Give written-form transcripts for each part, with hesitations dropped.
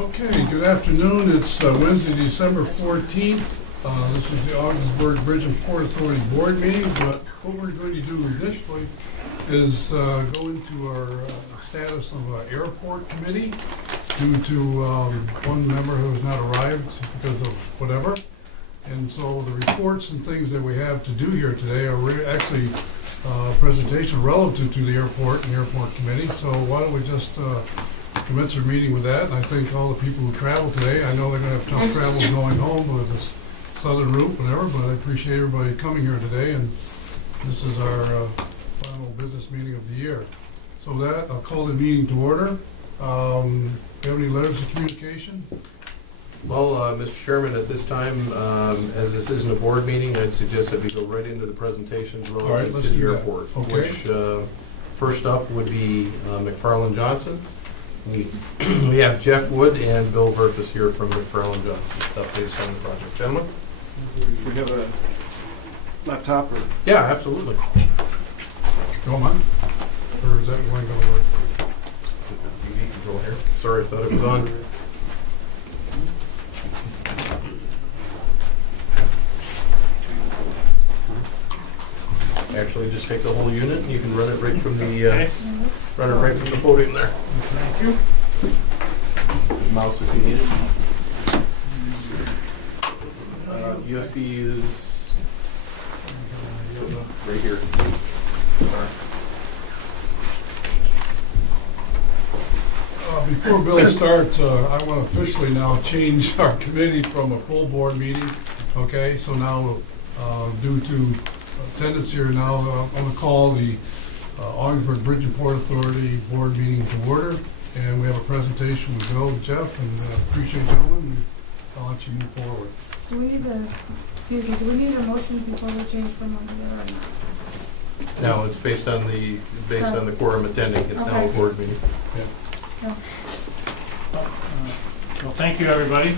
Okay, good afternoon. It's Wednesday, December 14th. This is the Ogdensburg Bridge and Port Authority Board meeting, but what we're going to do initially is go into our status of airport committee due to one member who has not arrived because of whatever. And so the reports and things that we have to do here today are actually a presentation relative to the airport and the airport committee. So why don't we just commence our meeting with that. And I thank all the people who traveled today. I know they're going to have tough travels going home with this southern route, whatever, but I appreciate everybody coming here today. And this is our final business meeting of the year. So with that, I'll call the meeting to order. Do you have any letters of communication? Well, Mr. Chairman, at this time, as this isn't a board meeting, I'd suggest that we go right into the presentations relative to the airport. Okay. Which, first up would be McFarland Johnson. We have Jeff Wood and Bill Burfus here from McFarland Johnson to update us on the project. Gentlemen? We have a laptop or? Yeah, absolutely. Go on. Or is that one going to work? TV control here. Sorry, I thought it was on. Actually, just take the whole unit and you can run it right from the podium there. Thank you. There's a mouse if you need it. USB is right here. Before Bill starts, I want to officially now change our committee from a full board meeting. Okay, so now due to attendance here now, I'm going to call the Ogdensburg Bridge and Port Authority board meeting to order. And we have a presentation with Bill and Jeff, and appreciate gentlemen, and I'll let you move forward. Do we need a motion before we change from over there or not? No, it's based on the quorum attending. It's now a Okay. board meeting. No. Well, thank you, everybody.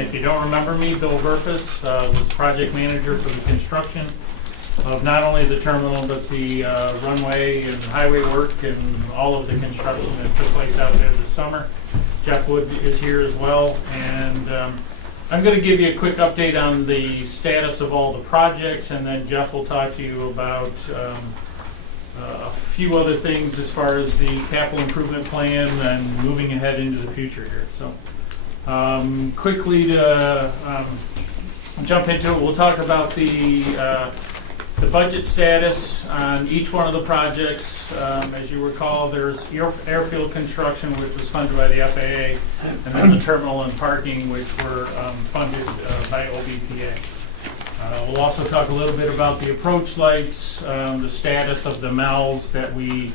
If you don't remember me, Bill Burfus was project manager for the construction of not only the terminal, but the runway and highway work and all of the construction that took place out there this summer. Jeff Wood is here as well, and I'm going to give you a quick update on the status of all the projects, and then Jeff will talk to you about a few other things as far as the capital improvement plan and moving ahead into the future here. So quickly to jump into it, we'll talk about the budget status on each one of the projects. As you recall, there's airfield construction, which was funded by the FAA, and then the terminal and parking, which were funded by OBPA. We'll also talk a little bit about the approach lights, the status of the MELs that we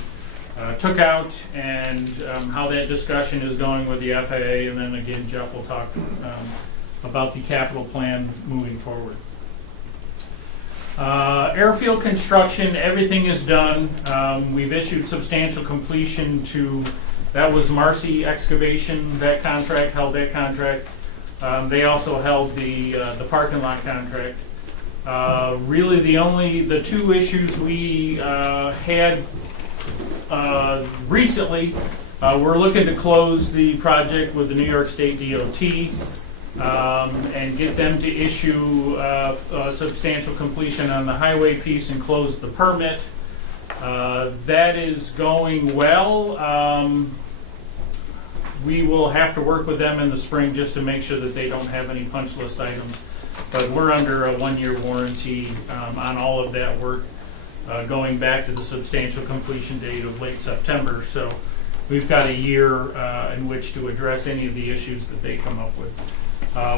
took out, and how that discussion is going with the FAA, and then again, Jeff will talk about the capital plan moving forward. Airfield construction, everything is done. We've issued substantial completion to, that was Marcy Excavation, that contract, held that contract. They also held the parking lot contract. Really the two issues we had recently, we're looking to close the project with the New York State DOT. And get them to issue a substantial completion on the highway piece and close the permit. That is going well. We will have to work with them in the spring just to make sure that they don't have any punch list items. But we're under a 1-year warranty on all of that work, going back to the substantial completion date of late September. So we've got a year in which to address any of the issues that they come up with.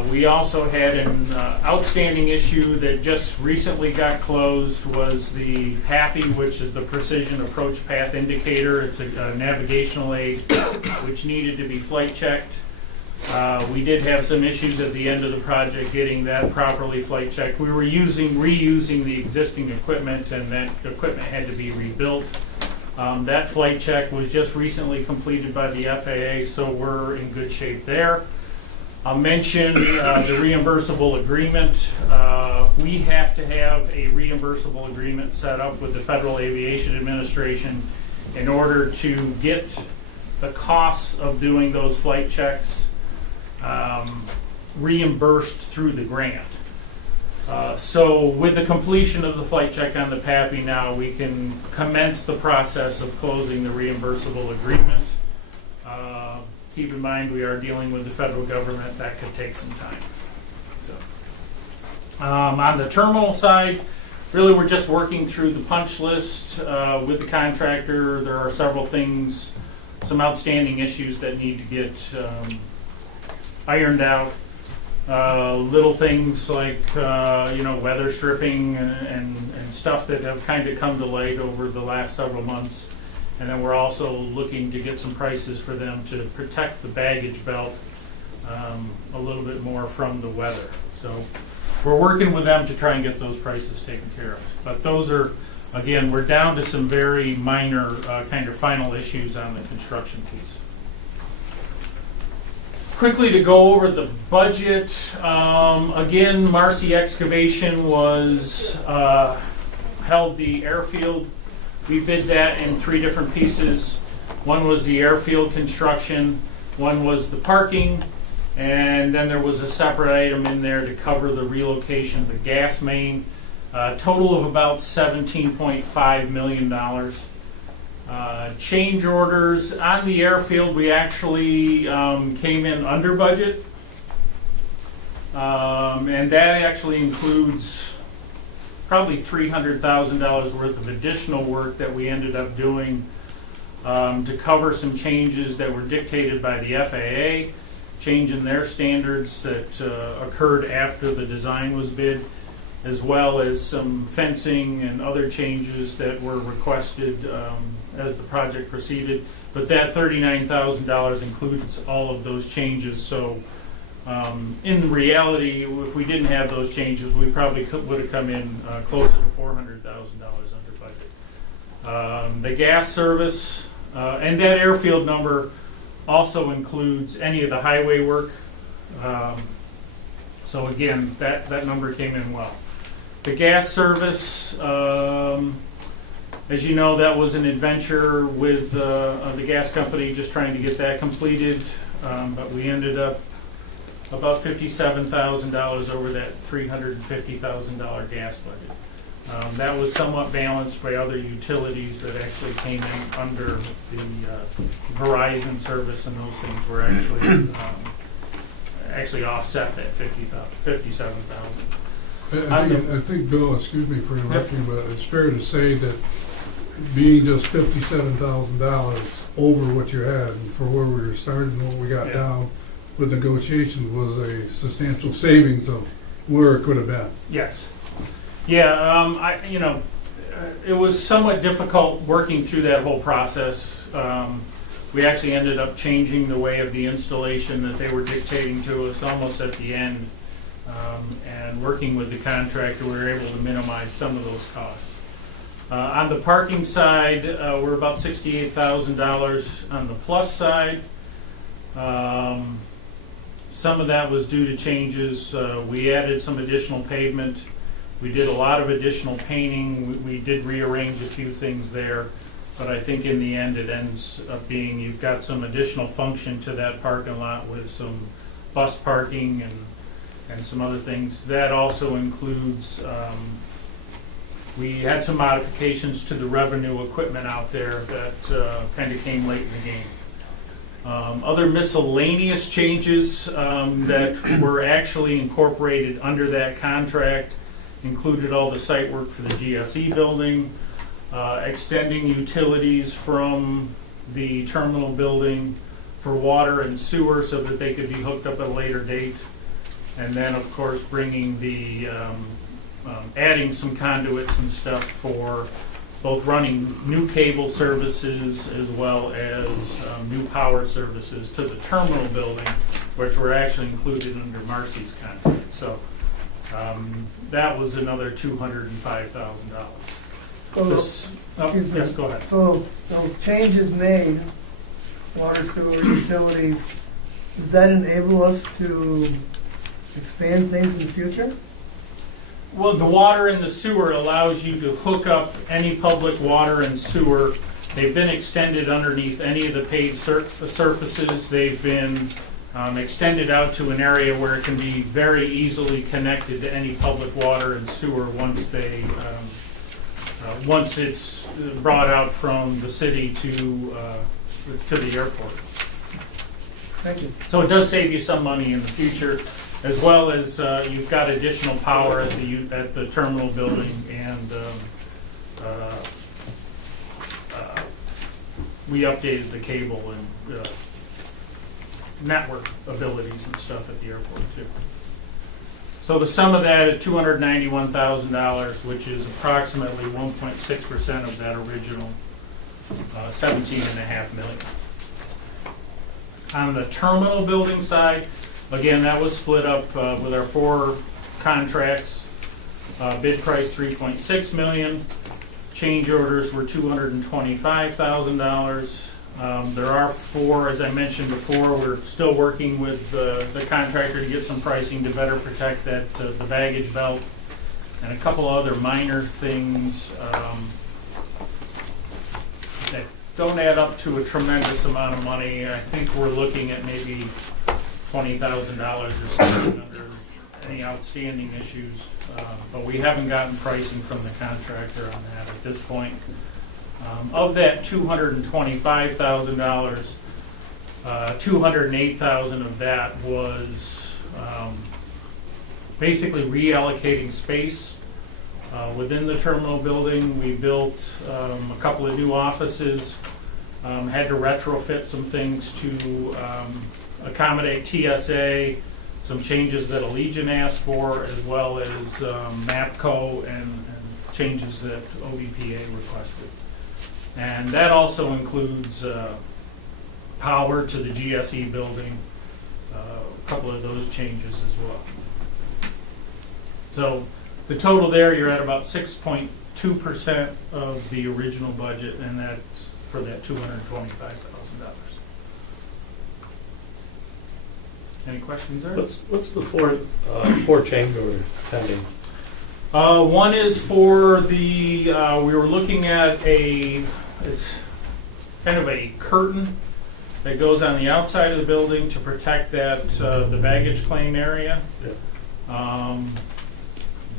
We also had an outstanding issue that just recently got closed, was the PAPI, which is the Precision Approach Path Indicator. It's a navigational aid which needed to be flight checked. We did have some issues at the end of the project getting that properly flight checked. We were reusing the existing equipment, and that equipment had to be rebuilt. That flight check was just recently completed by the FAA, so we're in good shape there. I'll mention the reimbursable agreement. We have to have a reimbursable agreement set up with the Federal Aviation Administration in order to get the costs of doing those flight checks reimbursed through the grant. So with the completion of the flight check on the PAPI now, we can commence the process of closing the reimbursable agreement. Keep in mind, we are dealing with the federal government. That could take some time. So, on the terminal side, really we're just working through the punch list with the contractor. There are several things, some outstanding issues that need to get ironed out. Little things like weather stripping and stuff that have kind of come to light over the last several months. And then we're also looking to get some prices for them to protect the baggage belt a little bit more from the weather. So we're working with them to try and get those prices taken care of. But those are, again, we're down to some very minor kind of final issues on the construction piece. Quickly to go over the budget, again, Marcy Excavation was held the airfield. We bid that in 3 different pieces. One was the airfield construction, one was the parking, and then there was a separate item in there to cover the relocation of the gas main. Total of about $17.5 million. Change orders on the airfield, we actually came in under budget, and that actually includes probably $300,000 worth of additional work that we ended up doing to cover some changes that were dictated by the FAA, change in their standards that occurred after the design was bid, as well as some fencing and other changes that were requested as the project proceeded. But that $39,000 includes all of those changes. So in reality, if we didn't have those changes, we probably would have come in closer to $400,000 under budget. The gas service and that airfield number also includes any of the highway work. So again, that number came in well. The gas service, as you know, that was an adventure with the gas company just trying to get that completed, but we ended up about $57,000 over that $350,000 gas budget. That was somewhat balanced by other utilities that actually came in under the Verizon service, and those things were actually offset that $57,000. I think, Bill, excuse me for interrupting, but it's fair to say that being just $57,000 over what you had and for where we were starting and what we got down with negotiations was a substantial savings of where it could have been. Yes. Yeah, it was somewhat difficult working through that whole process. We actually ended up changing the way of the installation that they were dictating to us almost at the end. And working with the contractor, we were able to minimize some of those costs. On the parking side, we're about $68,000 on the plus side. Some of that was due to changes. We added some additional pavement. We did a lot of additional painting. We did rearrange a few things there. But I think in the end it ends up being you've got some additional function to that parking lot with some bus parking and some other things. That also includes, we had some modifications to the revenue equipment out there that kind of came late in the game. Other miscellaneous changes that were actually incorporated under that contract included all the site work for the GSE building, extending utilities from the terminal building for water and sewer so that they could be hooked up at a later date. And then, of course, bringing the, adding some conduits and stuff for both running new cable services as well as new power services to the terminal building, which were actually included under Marcy's contract. So that was another $205,000. So, excuse me. Yes, go ahead. So those changes made, water, sewer, utilities, does that enable us to expand things in the future? Well, the water and the sewer allows you to hook up any public water and sewer. They've been extended underneath any of the paved surfaces. They've been extended out to an area where it can be very easily connected to any public water and sewer once once it's brought out from the city to the airport. Thank you. So it does save you some money in the future, as well as you've got additional power at the terminal building, and we updated the cable and network abilities and stuff at the airport too. So the sum of that at $291,000, which is approximately 1.6% of that original $17.5 million. On the terminal building side, again, that was split up with our 4 contracts. Bid price $3.6 million. Change orders were $225,000. There are 4, as I mentioned before, we're still working with the contractor to get some pricing to better protect that the baggage belt, and a couple other minor things that don't add up to a tremendous amount of money. I think we're looking at maybe $20,000 or something under any outstanding issues, but we haven't gotten pricing from the contractor on that at this point. Of that $225,000, $208,000 of that was basically reallocating space within the terminal building. We built a couple of new offices, had to retrofit some things to accommodate TSA, some changes that Allegiant asked for, as well as MAPCO and changes that OBPA requested. And that also includes power to the GSE building, a couple of those changes as well. So the total there, you're at about 6.2% of the original budget, and that's for that $225,000. Any questions there? What's the 4 change orders pending? One is for the, we were looking at it's kind of a curtain that goes on the outside of the building to protect that, the baggage claim area. Yeah.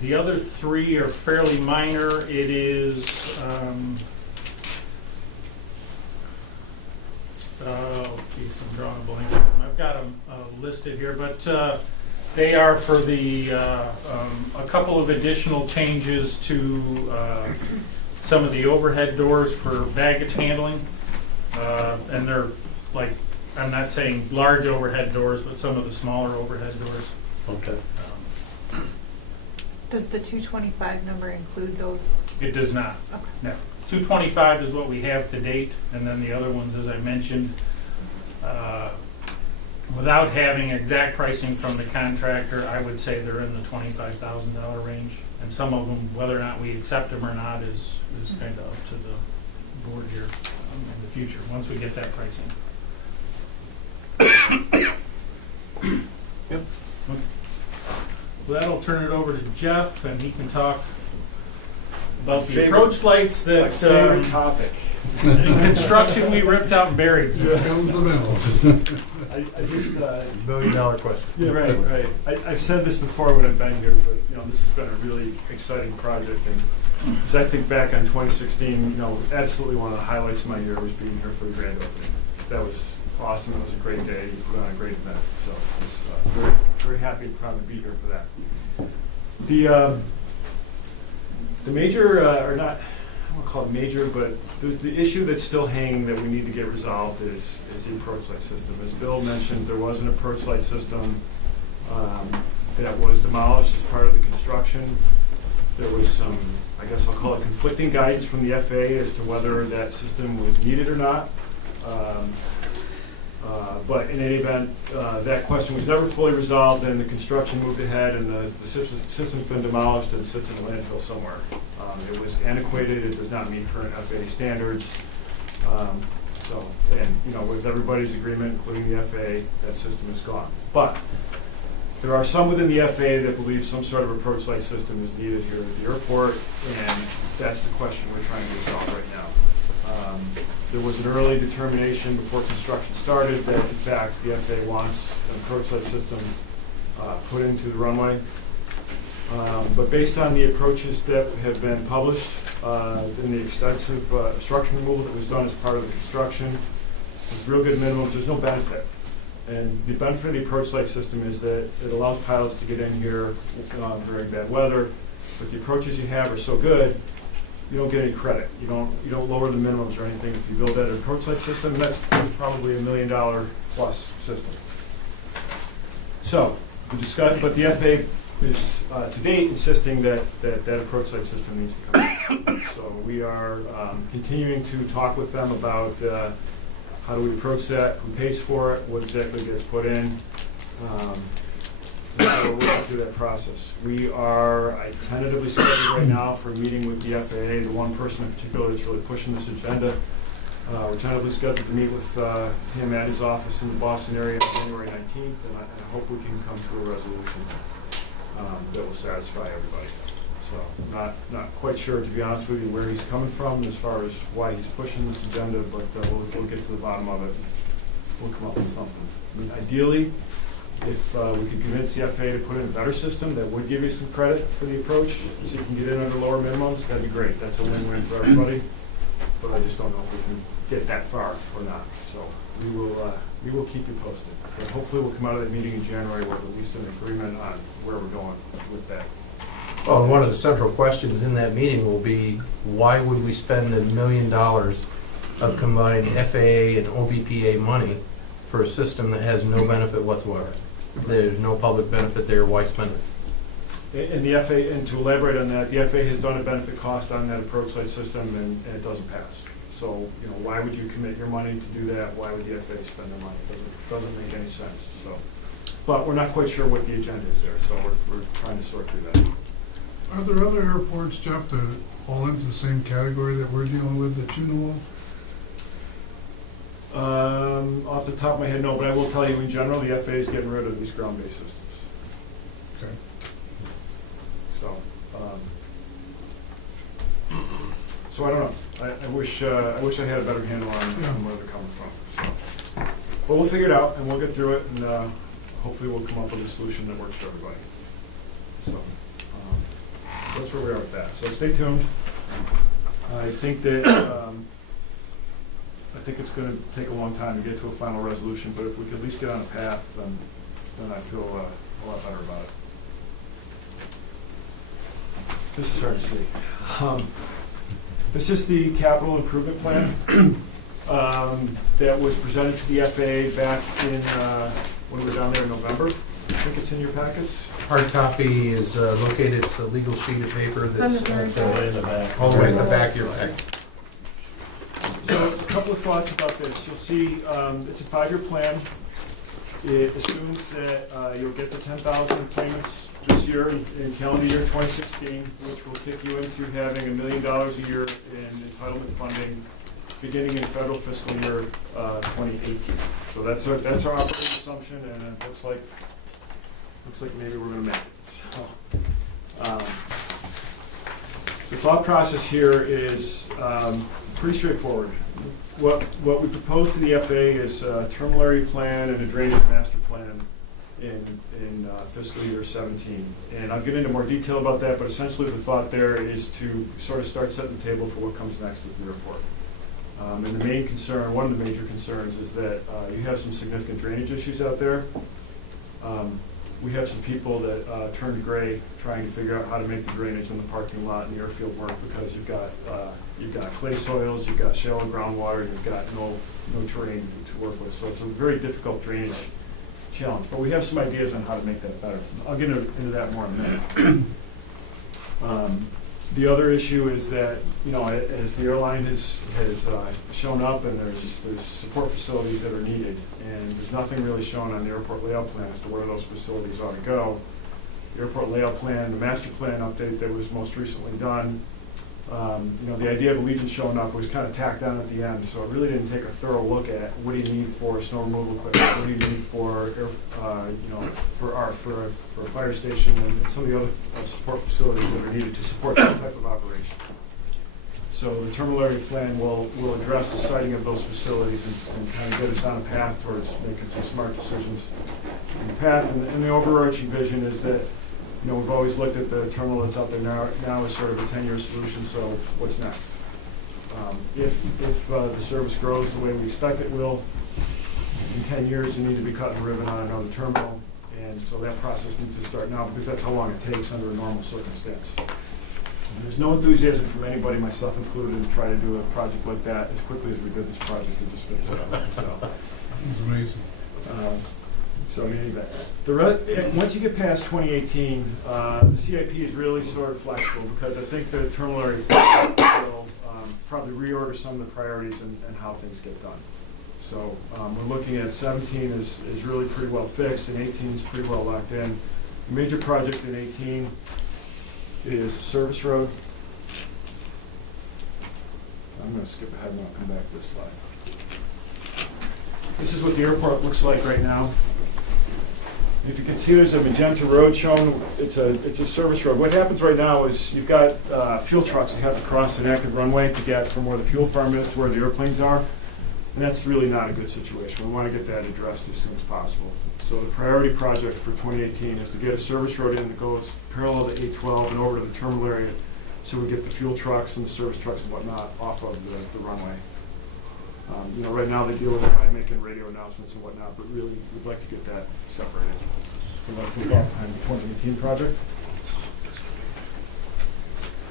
The other 3 are fairly minor. It is, oh geez, I'm drawing a blank. I've got them listed here, but they are for the a couple of additional changes to some of the overhead doors for baggage handling, and they're like, I'm not saying large overhead doors, but some of the smaller overhead doors. Okay. Does the 225 number include those? It does not. Okay. No. 225 is what we have to date, and then the other ones, as I mentioned, without having exact pricing from the contractor, I would say they're in the $25,000 range. And some of them, whether or not we accept them or not, is kind of up to the board here in the future, once we get that pricing. Yep. Well, that'll turn it over to Jeff, and he can talk about the Favorite- approach lights My that favorite topic. in construction we ripped out and buried. Here comes the mills. I just, $1 million question. yeah, right. I've said this before when I've been here, but, this has been a really exciting project. And as I think back on 2016, absolutely one of the highlights of my year was being here for the grand opening. That was awesome. It was a great day. You put on a great event. So I was very, very happy and proud to be here for that. The major, or not, I won't call it major, but the issue that's still hanging that we need to get resolved is the approach light system. As Bill mentioned, there was an approach light system that was demolished as part of the construction. There was some, I guess I'll call it conflicting guidance from the FAA as to whether that system was needed or not. But in any event, that question was never fully resolved, and the construction moved ahead, and the system's been demolished and sits in a landfill somewhere. It was antiquated. It does not meet current FAA standards. With everybody's agreement, including the FAA, that system is gone. But there are some within the FAA that believe some sort of approach light system is needed here at the airport, and that's the question we're trying to resolve right now. There was an early determination before construction started that in fact the FAA wants an approach light system put into the runway. But based on the approaches that have been published and the extensive obstruction removal that was done as part of the construction, with real good minimums, there's no benefit. And the benefit of the approach light system is that it allows pilots to get in here during bad weather, but the approaches you have are so good, you don't get any credit. You don't lower the minimums or anything if you build that approach light system, and that's probably $1 million plus system. So, we discussed, but the FAA is to date insisting that approach light system needs to come. So we are continuing to talk with them about how do we approach that, who pays for it, what exactly gets put in. So we're working through that process. We are tentatively scheduled right now for a meeting with the FAA, the one person in particular that's really pushing this agenda. We're tentatively scheduled to meet with him at his office in the Boston area on January 19th, and I hope we can come to a resolution that will satisfy everybody. So not quite sure, to be honest with you, where he's coming from as far as why he's pushing this agenda, but we'll get to the bottom of it. We'll come up with something. I mean, ideally, if we could convince the FAA to put in a better system that would give you some credit for the approach, so you can get in under lower minimums, that'd be great. That's a win-win for everybody. But I just don't know if we can get that far or not. So we will keep you posted. But hopefully we'll come out of that meeting in January with at least an agreement on where we're going with that. Well, one of the central questions in that meeting will be, why would we spend $1 million of combined FAA and OBPA money for a system that has no benefit whatsoever? There's no public benefit there, why spend it? And the FAA, and to elaborate on that, the FAA has done a benefit cost on that approach light system, and it doesn't pass. So, why would you commit your money to do that? Why would the FAA spend their money? It doesn't make any sense. So, but we're not quite sure what the agenda is there, so we're trying to sort through that. Are there other airports, Jeff, that fall into the same category that we're dealing with that you know of? Off the top of my head, no, but I will tell you, in general, the FAA is getting rid of these ground-based systems. Okay. So, so I don't know. I wish I had a better handle on where they're coming from. So, but we'll figure it out, and we'll get through it, and hopefully we'll come up with a solution that works for everybody. So that's where we are with that. So stay tuned. I think that it's going to take a long time to get to a final resolution, but if we could at least get on a path, then I feel a lot better about it. This is hard to see. This is the capital improvement plan that was presented to the FAA back in when we were down there in November. I think it's in your packets. Hard copy is located, it's a legal sheet of paper that's It's on the very in the back. all the way in the back of your pack. So a couple of thoughts about this. You'll see it's a 5-year plan. It assumes that you'll get the 10,000 payments this year in calendar year 2016, which will kick you into having $1 million a year in entitlement funding beginning in federal fiscal year 2018. So that's our operating assumption, and it looks like maybe we're going to make it. So, the thought process here is pretty straightforward. What we propose to the FAA is a terminal area plan and a drainage master plan in fiscal year 17. And I'll get into more detail about that, but essentially the thought there is to sort of start setting the table for what comes next at the airport. And the main concern, one of the major concerns, is that you have some significant drainage issues out there. We have some people that turned gray trying to figure out how to make the drainage in the parking lot and the airfield work, because you've got clay soils, you've got shallow groundwater, and you've got no terrain to work with. So it's a very difficult drainage challenge. But we have some ideas on how to make that better. I'll get into that more in a minute. The other issue is that, as the airline has shown up, and there's support facilities that are needed, and there's nothing really shown on the airport layout plan as to where those facilities ought to go. The airport layout plan, the master plan update that was most recently done, the idea of Allegiant showing up was kind of tacked on at the end, so it really didn't take a thorough look at what do you need for snow removal equipment, what do you need for for a fire station, and some of the other support facilities that are needed to support that type of operation. So the terminal area plan will address the siting of those facilities and kind of get us on a path towards making some smart decisions. And the path and the overarching vision is that, you know, we've always looked at the terminal that's out there now as sort of a 10-year solution, so what's next? If the service grows the way we expect it will, in 10 years, you need to be cutting a ribbon on another terminal, and so that process needs to start now, because that's how long it takes under a normal circumstance. And there's no enthusiasm from anybody, myself included, to try to do a project like that as quickly as we did this project we just finished up. So, It's amazing. so in any event, once you get past 2018, the CIP is really sort of flexible, because I think the terminal area will probably reorder some of the priorities and how things get done. So we're looking at 17 is really pretty well fixed, and 18 is pretty well locked in. The major project in 18 is a service road. I'm going to skip ahead and I'll come back to this slide. This is what the airport looks like right now. If you can see, there's a magenta road shown. It's a service road. What happens right now is you've got fuel trucks that have to cross an active runway to get from where the fuel farm is to where the airplanes are. And that's really not a good situation. We want to get that addressed as soon as possible. So the priority project for 2018 is to get a service road in that goes parallel to 812 and over to the terminal area, so we get the fuel trucks and the service trucks and whatnot off of the runway. You know, right now they deal with it by making radio announcements and whatnot, but really we'd like to get that separated. So that's the thought behind the 2018 project.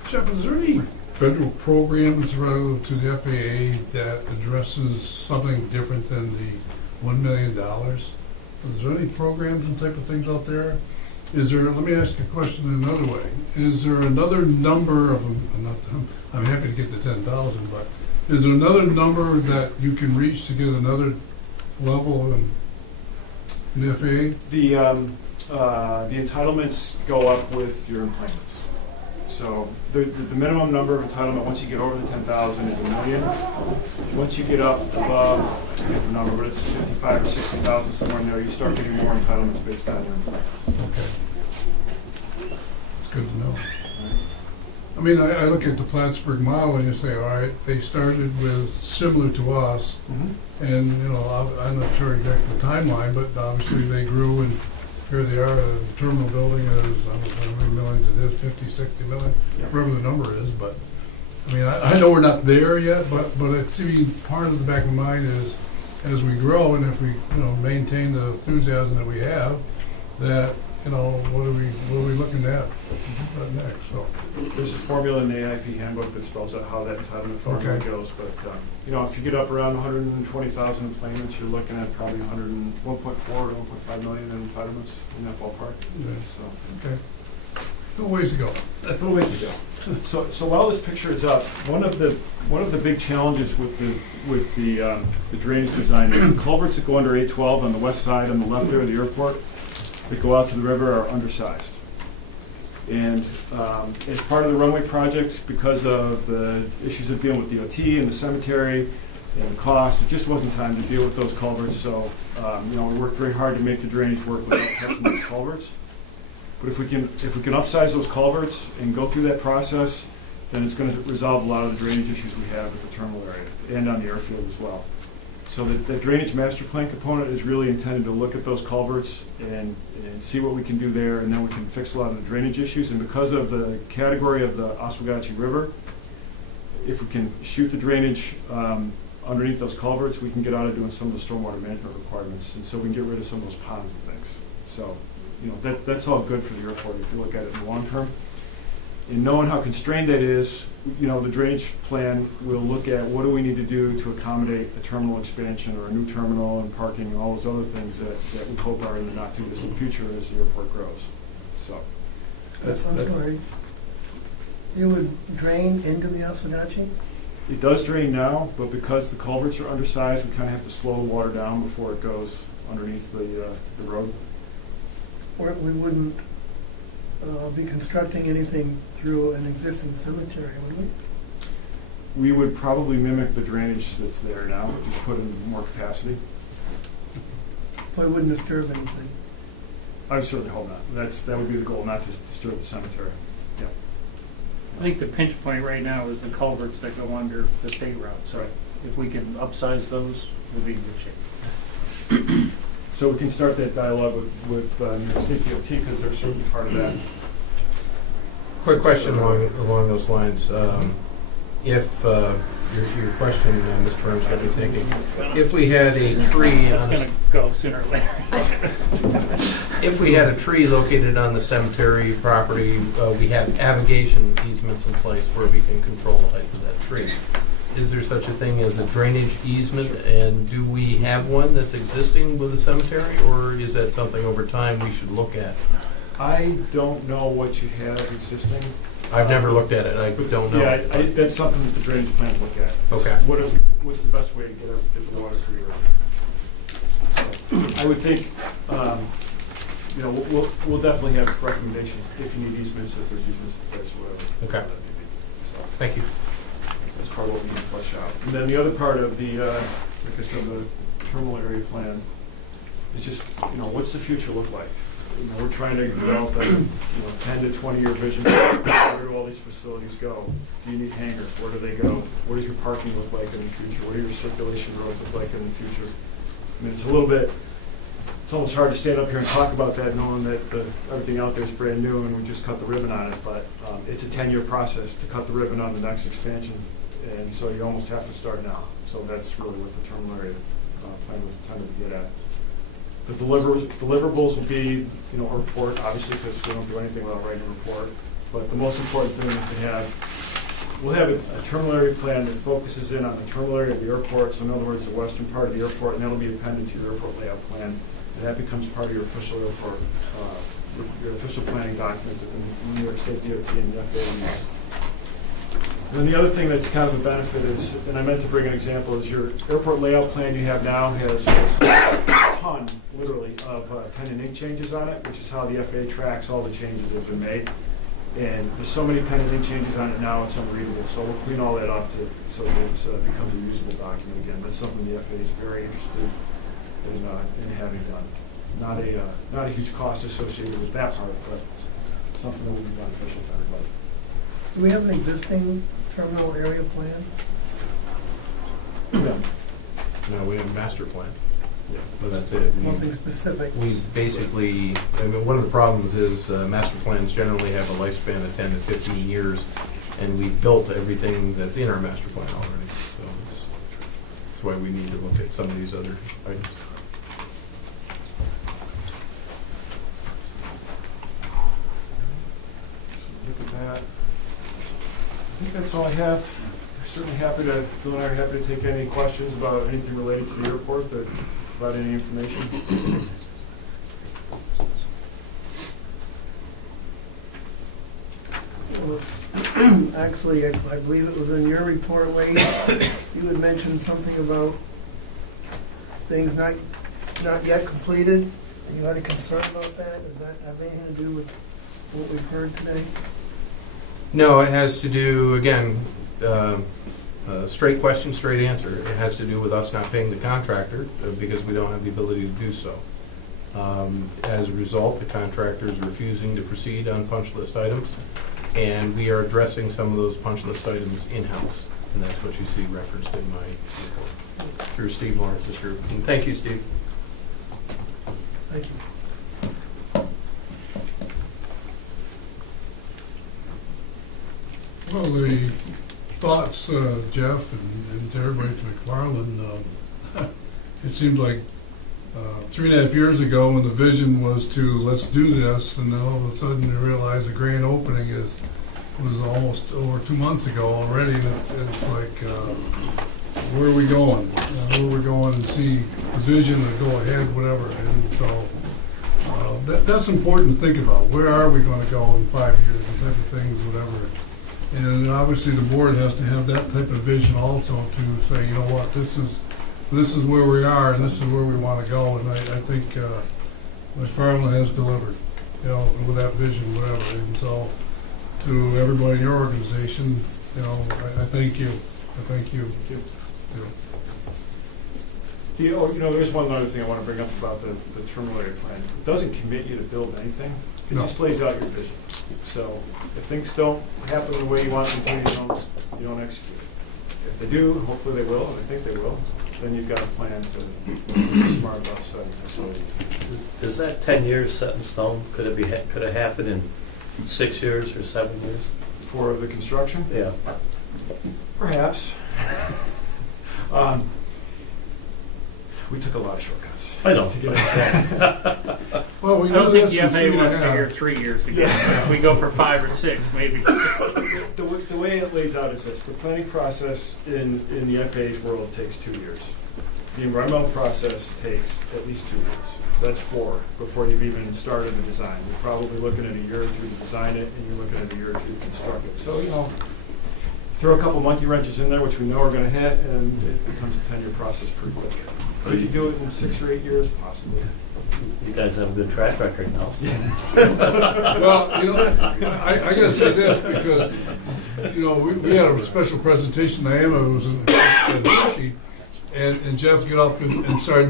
Jeff, is there any federal programs relative to the FAA that addresses something different than the $1 million? Is there any programs and type of things out there? Is there, let me ask you a question in another way. Is there another number of, I'm happy to get the 10,000, but is there another number that you can reach to get another level in the FAA? The entitlements go up with your employments. So the minimum number of entitlement, once you get over the 10,000, is $1 million. Once you get up above, I forget the number, but it's 55 or 60,000, somewhere in there, you start getting more entitlements based on your employments. Okay. That's good to know. I mean, I look at the Plattsburgh model and you say, all right, they started with similar to us, and, you know, I'm not sure exactly the timeline, but obviously they grew, and here they are, the terminal building is, I don't know how many millions it is, 50, 60 million, whatever the number is, but, I mean, I know we're not there yet, but it's even part of the back of my mind is, as we grow, and if we, you know, maintain the enthusiasm that we have, that, you know, what are we looking at next, so. There's a formula in the AIP handbook that spells out how that entitlement formula goes, but, you know, if you get up around 120,000 employments, you're looking at probably 1.4 to 1.5 million in entitlements in that ballpark. Yeah. So, Okay. No ways to go. no ways to go. So while this picture is up, one of the big challenges with the drainage design is the culverts that go under 812 on the west side, on the left there of the airport, that go out to the river are undersized. And as part of the runway project, because of the issues of dealing with DOT and the cemetery and the cost, it just wasn't time to deal with those culverts. So, you know, we worked very hard to make the drainage work without touching those culverts. But if we can upsize those culverts and go through that process, then it's going to resolve a lot of the drainage issues we have at the terminal area and on the airfield as well. So the drainage master plan component is really intended to look at those culverts and see what we can do there, and then we can fix a lot of the drainage issues. And because of the category of the Oswegatchie River, if we can shoot the drainage underneath those culverts, we can get out of doing some of the stormwater management requirements, and so we can get rid of some of those ponds and things. So, you know, that's all good for the airport if you look at it in the long term. And knowing how constrained that is, you know, the drainage plan will look at what do we need to do to accommodate a terminal expansion or a new terminal and parking and all those other things that we hope are in the not too distant future as the airport grows. So I'm sorry. It would drain into the Oswegatchie? it does drain now, but because the culverts are undersized, we kind of have to slow the water down before it goes underneath the road. Or we wouldn't be constructing anything through an existing cemetery, would we? We would probably mimic the drainage that's there now, but just put in more capacity. So it wouldn't disturb anything? I would certainly hope not. That would be the goal, not to disturb the cemetery. Yeah. I think the pinch point right now is the culverts that go under the state route, so Right. if we can upsize those, we'll be in good shape. So we can start that dialogue with New York State DOT, because they're certainly part of that. Quick question along those lines. If, your question, Mr. Burns, got me thinking, if we had a tree That's on the gonna go sooner or later. If we had a tree located on the cemetery property, we have avigation easements in place where we can control the height of that tree. Is there such a thing as a drainage easement, and do we have one that's existing with the cemetery, or is that something over time we should look at? I don't know what you have existing. I've never looked at it, I don't know. Yeah, that's something that the drainage plan will look at. Okay. What's the best way to get the water through here? I would think, we'll definitely have recommendations if you need easements, if there's easements in place or whatever. Okay. So Thank you. that's part of what we need to flesh out. And then the other part of the, like I said, the terminal area plan is just, what's the future look like? We're trying to develop a 10 to 20-year vision. Where do all these facilities go? Do you need hangars? Where do they go? What does your parking look like in the future? What do your circulation roads look like in the future? I mean, it's almost hard to stand up here and talk about that knowing that everything out there is brand new and we just cut the ribbon on it. But it's a 10-year process to cut the ribbon on the next expansion. And so you almost have to start now. So that's really what the terminal area plan was intended to get at. The deliverables will be, a report, obviously, because we don't do anything without writing a report. But the most important thing is we'll have a terminal area plan that focuses in on the terminal area of the airport. So in other words, the western part of the airport, and that'll be appended to your airport layout plan. And that becomes part of your official airport, your official planning document that the New York State DOT and the FAA use. And then the other thing that's kind of a benefit is, and I meant to bring an example, is your airport layout plan you have now has a ton, literally, of pen and ink changes on it, which is how the FAA tracks all the changes that have been made. And there's so many pen and ink changes on it now, it's unreadable. So we'll clean all that up so that it becomes a usable document again. That's something the FAA is very interested in having done. Not a huge cost associated with that part, but something that will be beneficial to everybody. Do we have an existing terminal area plan? Yeah. No, we have a master plan, Yeah. but that's it. Nothing specific? We basically, one of the problems is master plans generally have a lifespan of 10 to 15 years, and we've built everything that's in our master plan already. So that's why we need to look at some of these other items. Look at that. I think that's all I have. We're certainly Bill and I are happy to take any questions about anything related to the airport that provide any information. Well, actually, I believe it was in your report, Wade, you had mentioned something about things not yet completed. You had a concern about that? Does that have anything to do with what we've heard today? No, it has to do, again, straight question, straight answer. It has to do with us not paying the contractor because we don't have the ability to do so. As a result, the contractor is refusing to proceed on punch list items, and we are addressing some of those punch list items in-house, and that's what you see referenced in my report through Steve Lawrence's group. And thank you, Steve. Thank you. Well, the thoughts, Jeff, and to everybody to McFarland, it seemed like 3.5 years ago when the vision was to let's do this, and then all of a sudden you realize the grand opening was almost over 2 months ago already, and it's like, where are we going? Where are we going, and see the vision and go ahead, whatever. And so that's important to think about. Where are we going to go in 5 years, and type of things, whatever. And obviously the board has to have that type of vision also to say, you know what, this is where we are and this is where we want to go. And I think McFarland has delivered, with that vision, whatever. And so to everybody in your organization, I thank you. I thank you. There is one other thing I want to bring up about the terminal area plan. It doesn't commit you to build anything. It just lays out your vision. So if things don't happen the way you want them to, you don't execute it. If they do, hopefully they will, and I think they will, then you've got a plan to be smart about setting facilities. Is that 10 years set in stone? Could it happen in 6 years or 7 years? For the construction? Yeah. Perhaps. We took a lot of shortcuts. I know. To get it. Well, we I know don't think this the in FAA 3.5. wants to hear 3 years again. If we go for 5 or 6, maybe. The way it lays out is this: the planning process in the FAA's world takes 2 years. The environmental process takes at least 2 years. So that's 4 before you've even started the design. You're probably looking at a year or 2 to design it, and you're looking at a year or 2 to construct it. So, throw a couple monkey wrenches in there, which we know are going to hit, and it becomes a 10-year process pretty quick. Could you do it in 6 or 8 years? Possibly. You guys have a good track record now. Well, I gotta say this, because, we had a special presentation, Diana was at Hershey, and Jeff got up and started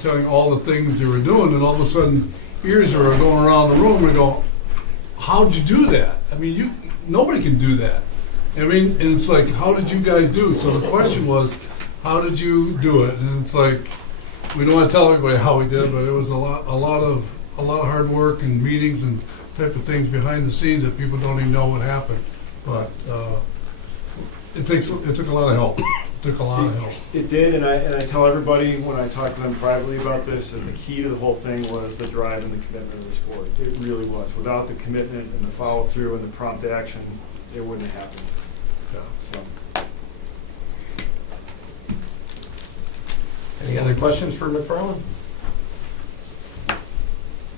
telling all the things they were doing, and all of a sudden, ears are going around the room, and go, how'd you do that? I mean, nobody can do that. I mean, and it's like, how did you guys do? So the question was, how did you do it? And it's like, we don't want to tell everybody how we did, but it was a lot of hard work and meetings and type of things behind the scenes that people don't even know what happened. But it took a lot of help. It took a lot of help. It did, and I tell everybody when I talk to them privately about this that the key to the whole thing was the drive and the commitment of this board. It really was. Without the commitment and the follow through and the prompt action, it wouldn't have happened. Yeah. So. Any other questions for McFarland?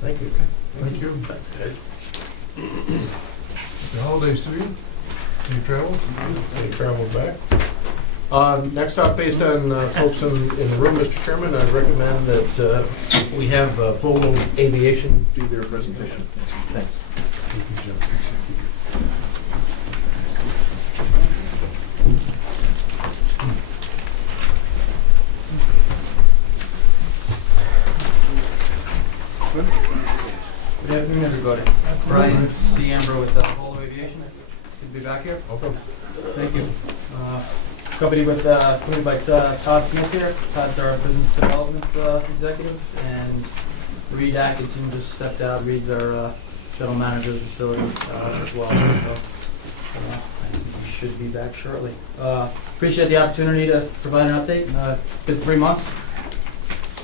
Thank you. Thank you. Thanks, guys. The holidays to you. Any travels? Safe travel back. Next up, based on folks in the room, Mr. Chairman, I recommend that we have Vogel Aviation do their presentation. Thanks. Good afternoon, everybody. Brian C. Amber with Volo Aviation. Good to be back here. Welcome. Thank you. Accompanied by Todd Smith here. Todd's our business development executive, and Reed Atkinson just stepped out. Reed's our general manager of the facility as well. So I think he should be back shortly. Appreciate the opportunity to provide an update. Been 3 months.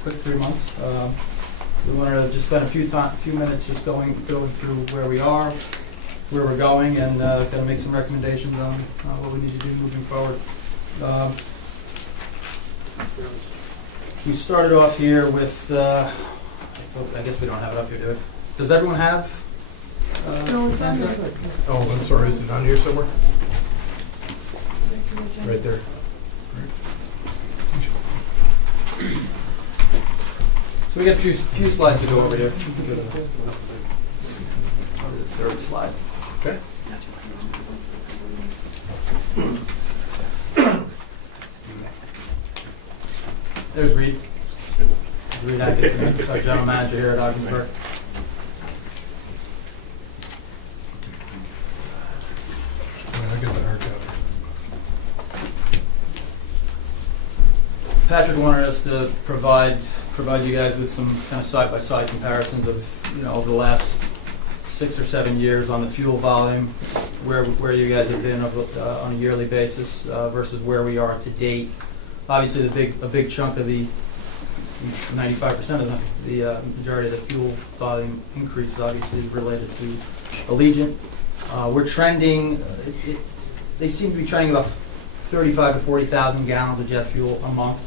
Quick 3 months. We wanted to just spend a few minutes just going through where we are, where we're going, and kind of make some recommendations on what we need to do moving forward. We started off here with, I guess we don't have it up here, do we? Does everyone have? No, it's on there. Oh, I'm sorry, is it on here somewhere? Right there. So we got a few slides to go over here. Go to the third slide. Okay. There's Reed. There's Reed Atkinson, our general manager here at Ogdensburg. I get the hard copy. Patrick wanted us to provide you guys with some kind of side-by-side comparisons of, over the last 6 or 7 years on the fuel volume, where you guys have been on a yearly basis versus where we are to date. Obviously, a big chunk of the 95% of the majority of the fuel volume increase is obviously related to Allegiant. We're trending. They seem to be trending about 35 to 40,000 gallons of jet fuel a month.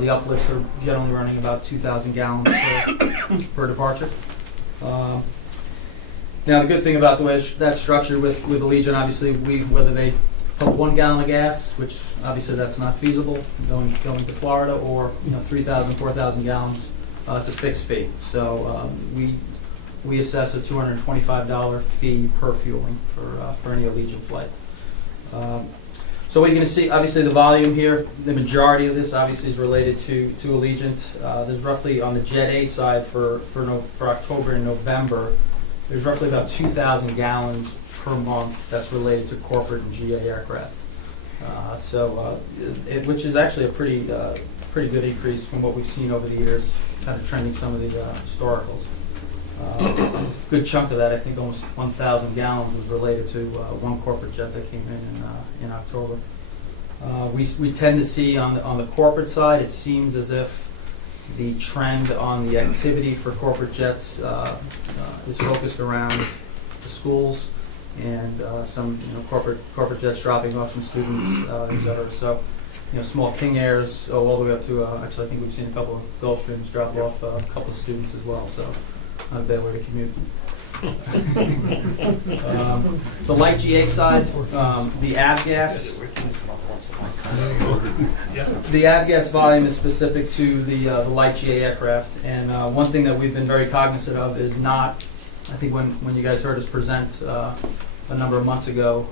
The uplifts are generally running about 2,000 gallons per departure. Now, the good thing about the way that's structured with Allegiant, obviously, whether they put 1 gallon of gas, which obviously that's not feasible, going to Florida, or 3,000, 4,000 gallons, it's a fixed fee. So we assess a $225 fee per fueling for any Allegiant flight. So what you're going to see, obviously the volume here, the majority of this obviously is related to Allegiant. There's roughly on the Jet A side for October and November, there's roughly about 2,000 gallons per month that's related to corporate and GA aircraft. Which is actually a pretty good increase from what we've seen over the years, kind of trending some of the historicals. Good chunk of that, I think almost 1,000 gallons, was related to one corporate jet that came in October. We tend to see on the corporate side, it seems as if the trend on the activity for corporate jets is focused around the schools and some corporate jets dropping off some students, et cetera. So, small King Airs all the way up to actually I think we've seen a couple of Gulfstreams drop off a couple of students as well. So, not a bad way to commute. The light GA side, the avgas. The avgas volume is specific to the light GA aircraft, and one thing that we've been very cognizant of is not. I think when you guys heard us present a number of months ago,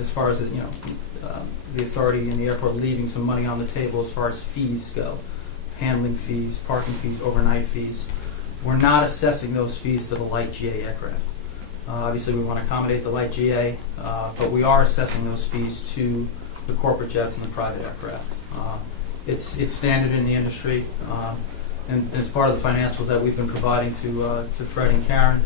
as far as the authority in the airport leaving some money on the table as far as fees go, handling fees, parking fees, overnight fees. We're not assessing those fees to the light GA aircraft. Obviously, we want to accommodate the light GA, but we are assessing those fees to the corporate jets and the private aircraft. It's standard in the industry, and as part of the financials that we've been providing to Fred and Karen,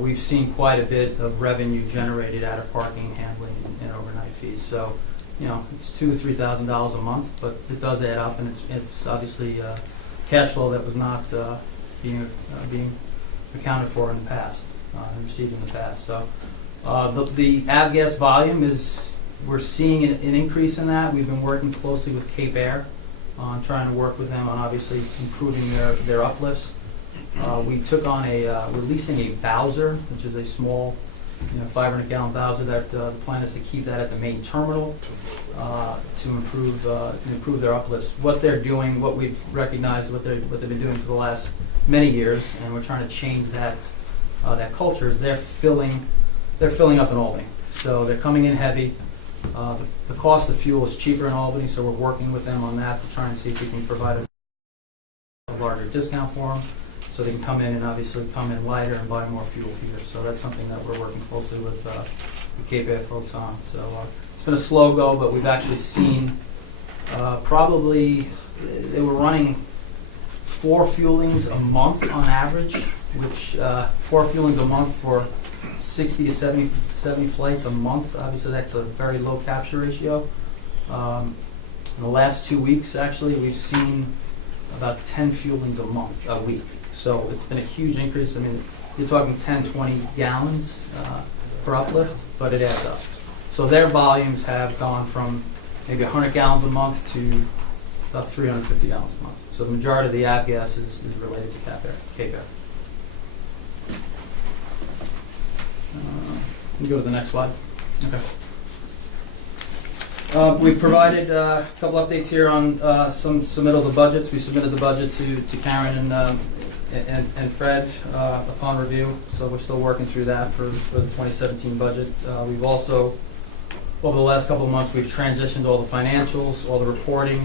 we've seen quite a bit of revenue generated out of parking, handling, and overnight fees. So, it's $2,000 or $3,000 a month, but it does add up, and it's obviously cash flow that was not being accounted for in the past, and received in the past. So the avgas volume we're seeing an increase in that. We've been working closely with Cape Air on trying to work with them on obviously improving their uplifts. We took on we're leasing a Bowser, which is a small 500-gallon Bowser that the plan is to keep that at the main terminal to improve their uplifts. What they're doing, what we've recognized, what they've been doing for the last many years, and we're trying to change that culture, is they're filling up in Albany. So they're coming in heavy. The cost of fuel is cheaper in Albany, so we're working with them on that to try and see if we can provide a larger discount for them, so they can come in and obviously come in lighter and buy more fuel here. So that's something that we're working closely with the Cape Air folks on. So it's been a slow go, but we've actually seen probably they were running 4 fuelings a month on average, which 4 fuelings a month for 60 to 70 flights a month. Obviously, that's a very low capture ratio. In the last 2 weeks, actually, we've seen about 10 fuelings a week. So it's been a huge increase. I mean, you're talking 10, 20 gallons per uplift, but it adds up. So their volumes have gone from maybe 100 gallons a month to about 350 gallons a month. So the majority of the avgas is related to Cape Air. You can go to the next slide. Okay. We've provided a couple updates here on some submittals of budgets. We submitted the budget to Karen and Fred upon review, so we're still working through that for the 2017 budget. We've also, over the last couple of months, we've transitioned all the financials, all the reporting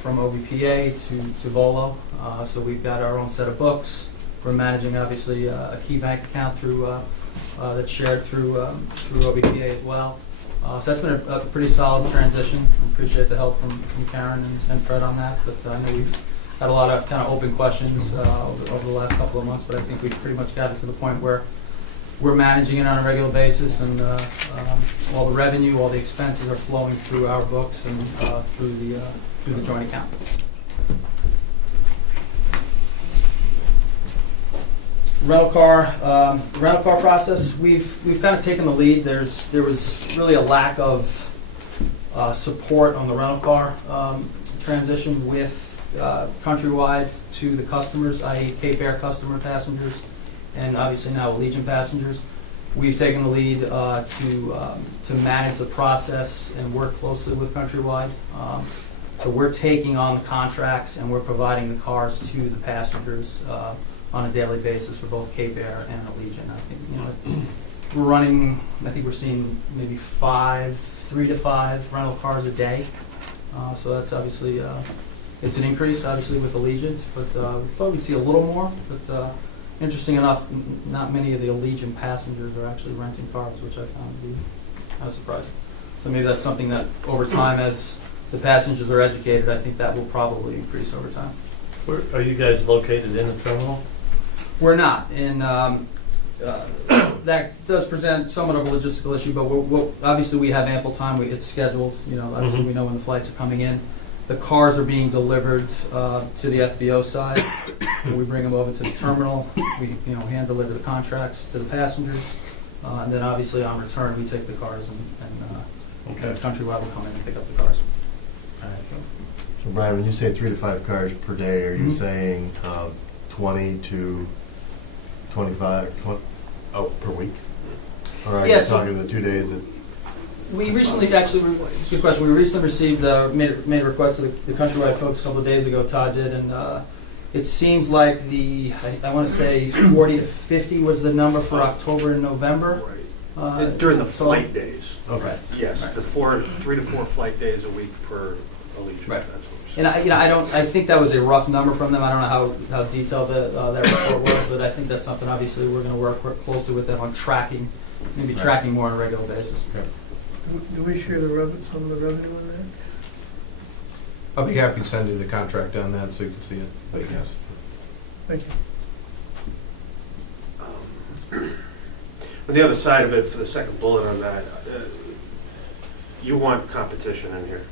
from OBPA to Volo. So we've got our own set of books. We're managing, obviously, a key bank account that's shared through OBPA as well. So that's been a pretty solid transition. I appreciate the help from Karen and Fred on that. But I know we've had a lot of kind of open questions over the last couple of months, but I think we've pretty much got it to the point where we're managing it on a regular basis, and all the revenue, all the expenses are flowing through our books and through the joint account. Rental car process. We've kind of taken the lead. There was really a lack of support on the rental car transition with Countrywide to the customers, i.e. Cape Air customer passengers, and obviously now Allegiant passengers. We've taken the lead to manage the process and work closely with Countrywide. So we're taking on the contracts and we're providing the cars to the passengers on a daily basis for both Cape Air and Allegiant. I think we're running. I think we're seeing maybe 3 to 5 rental cars a day. So that's obviously it's an increase, obviously, with Allegiant. But we thought we'd see a little more. But interesting enough, not many of the Allegiant passengers are actually renting cars, which I found to be kind of surprising. So maybe that's something that over time, as the passengers are educated, I think that will probably increase over time. Where, are you guys located in the terminal? We're not, and that does present somewhat of a logistical issue, but obviously we have ample time. It's scheduled, obviously we know when the flights are coming in. The cars are being delivered to the FBO side. We bring them over to the terminal. We hand deliver the contracts to the passengers, and then obviously on return we take the cars and Countrywide will come in and pick up the cars. So Brian, when you say 3 to 5 cars per day, are you saying 20 to 25 per week? Or are you talking the 2 days that... We recently, good question, we recently received, made a request to the Countrywide folks a couple of days ago, Todd did, and it seems like I want to say 40 to 50 was the number for October and November. During the flight days. Okay. Yes, the 3 to 4 flight days a week per Allegiant. Right. That's what we're saying. And I think that was a rough number from them. I don't know how detailed that report was, but I think that's something obviously we're going to work closely with them on tracking, maybe tracking more on a regular basis. Okay. Do we share some of the revenue in that? I'll be happy to send you the contract on that so you can see it, but yes. Thank you. On the other side of it, for the second bullet on that, you want competition in here.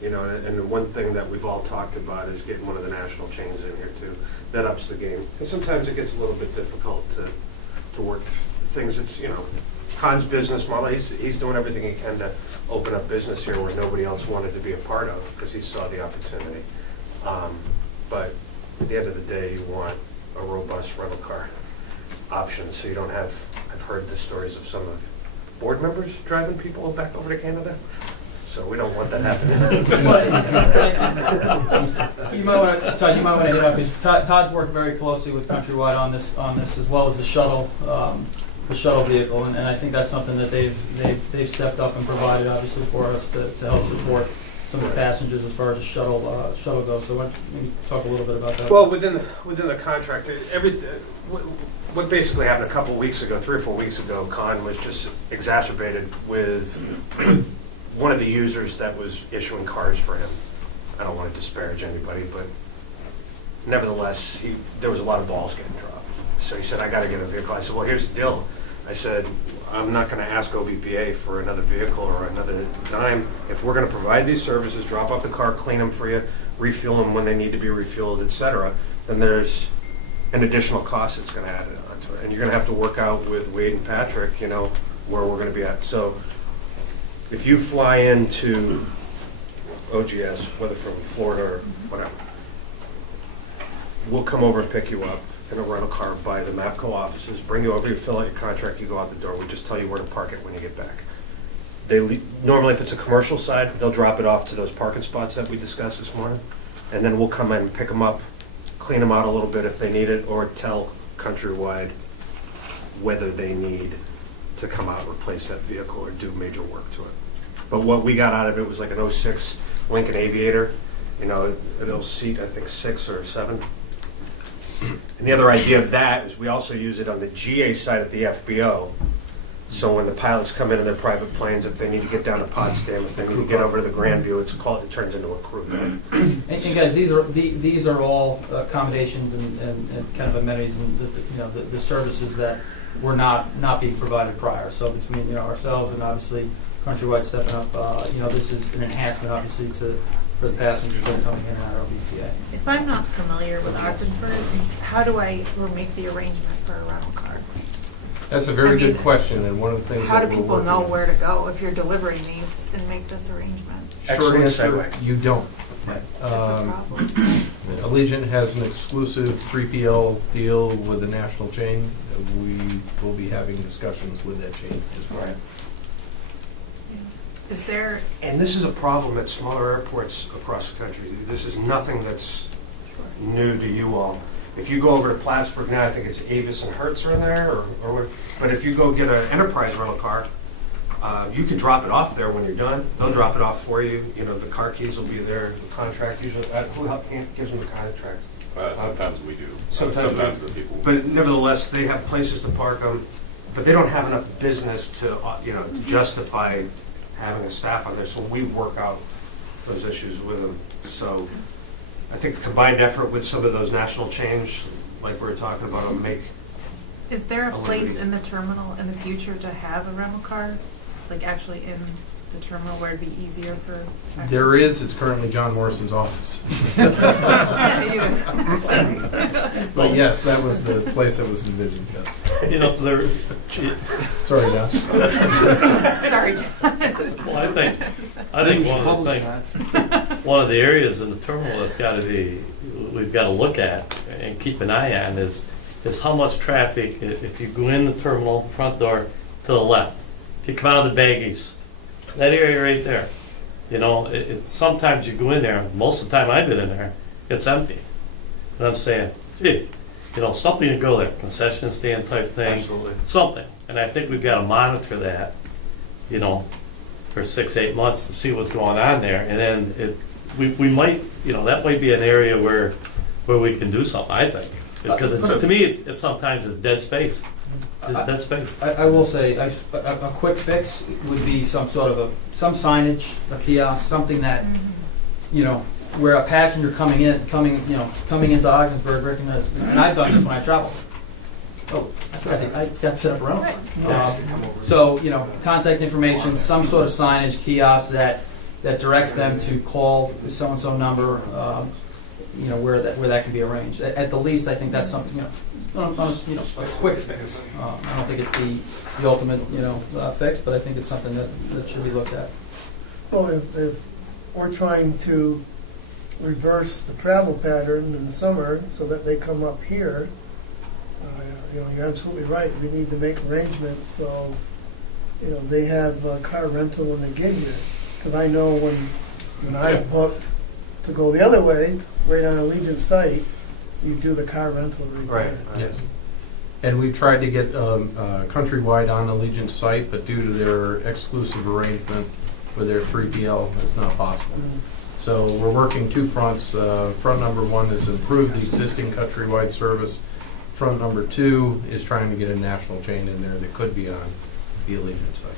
And the one thing that we've all talked about is getting one of the national chains in here too. That ups the game. And sometimes it gets a little bit difficult to work things. It's, Khan's business model, he's doing everything he can to open up business here where nobody else wanted to be a part of because he saw the opportunity. But at the end of the day, you want a robust rental car option so you don't have, I've heard the stories of some of board members driving people back over to Canada. So we don't want that happening. You might want to hit up because Todd's worked very closely with Countrywide on this as well as the shuttle vehicle, and I think that's something that they've stepped up and provided obviously for us to help support some of the passengers as far as the shuttle goes. So why don't you maybe talk a little bit about that? Well, within the contract, what basically happened a couple of weeks ago, 3 or 4 weeks ago, Khan was just exacerbated with one of the users that was issuing cars for him. I don't want to disparage anybody, but nevertheless, there was a lot of balls getting dropped. So he said, I got to get a vehicle. I said, well, here's the deal. I said, I'm not going to ask OBPA for another vehicle or another dime. If we're going to provide these services, drop off the car, clean them for you, refuel them when they need to be refueled, etc., then there's an additional cost that's going to add onto it. And you're going to have to work out with Wade and Patrick, where we're going to be at. So if you fly into OGS, whether from Florida or whatever, we'll come over and pick you up in a rental car by the MAPCO offices, bring you over, you fill out your contract, you go out the door. We just tell you where to park it when you get back. Normally, if it's a commercial side, they'll drop it off to those parking spots that we discussed this morning, and then we'll come in and pick them up, clean them out a little bit if they need it, or tell Countrywide whether they need to come out and replace that vehicle or do major work to it. But what we got out of it was like an 06 Lincoln Aviator. It'll seat, I think, 6 or 7. And the other idea of that is we also use it on the GA side at the FBO. So when the pilots come in their private planes, if they need to get down to Potsdam, if they need to get over to the Grandview, it turns into a crew. And guys, these are all accommodations and kind of amenities and the services that were not being provided prior. So between ourselves and obviously Countrywide stepping up, this is an enhancement obviously for the passengers that are coming in and out of OBPA. If I'm not familiar with Ogdensburg, how do I make the arrangement for a rental car? That's a very good question, and one of the things How that do we're people working know on. where to go if you're delivering these and make this arrangement? Short Excellent answer, segue. you don't. That's a problem. Allegiant has an exclusive 3PL deal with the national chain. We will be having discussions with that chain as well. Is there, And this is a problem at smaller airports across the country. This is nothing that's new to you all. If you go over to Plattsburgh now, I think it's Avis and Hertz are in there, but if you go get an enterprise rental car, you can drop it off there when you're done. They'll drop it off for you. The car keys will be there. The contract usually, who gives them the contract? Sometimes we do. Sometimes the people. But nevertheless, they have places to park them, but they don't have enough business to, to justify having a staff on there, so we work out those issues with them. So I think combined effort with some of those national change, like we were talking about, will make. Is there a A place liberty. in the terminal in the future to have a rental car? Like actually in the terminal where it'd be easier for? There is, it's currently John Morrison's office. Yeah, you. But yes, that was the place that was envisioned, yeah. You know, there, Sorry, Don. Sorry. well, I think one of the areas in the terminal that's got to be, we've got to look at and keep an eye on is how much traffic, if you go in the terminal, front door to the left, if you come out of the baggies, that area right there, sometimes you go in there, most of the time I've been in there, it's empty. And I'm saying, gee, something to go there, concession stand type thing, Absolutely. something. And I think we've got to monitor that, for 6-8 months to see what's going on there. And then we might, that might be an area where we can do something, I think. Because to me, it's sometimes it's dead space. Just dead space. I will say, a quick fix would be some sort of some signage, a kiosk, something that, where a passenger coming into Ogdensburg recognizes, and I've done this when I travel. Oh, I forgot, I got to set up around. So, contact information, some sort of signage, kiosk that directs them to call the so-and-so number, where that can be arranged. At the least, I think that's something, a quick fix. I don't think it's the ultimate, fix, but I think it's something that should be looked at. Well, if we're trying to reverse the travel pattern in the summer so that they come up here, you're absolutely right. We need to make arrangements so, they have car rental when they get here. Because I know when I booked to go the other way, right on Allegiant site, you do the car rental right there. Yes. And we tried to get Countrywide on Allegiant site, but due to their exclusive arrangement with their 3PL, it's not possible. So we're working two fronts. Front number one is improve the existing Countrywide service. Front number two is trying to get a national chain in there that could be on the Allegiant site.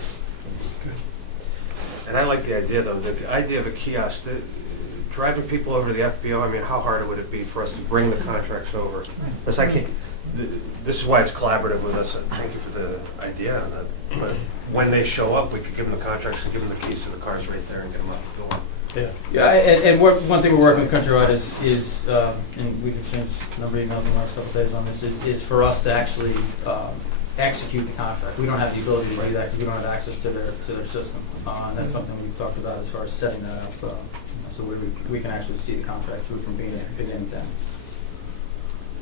And I like the idea, though, the idea of a kiosk, driving people over to the FBO, I mean, how hard would it be for us to bring the contracts over? Because this is why it's collaborative with us, and thank you for the idea on that. But when they show up, we could give them the contracts and give them the keys to the cars right there and get them out the door. Yeah, and one thing we're working with Countrywide is and we've exchanged a number of emails in the last couple of days on this, is for us to actually execute the contract. We don't have the ability to do that because we don't have access to their system. And that's something we've talked about as far as setting that up, so we can actually see the contract through from beginning to end.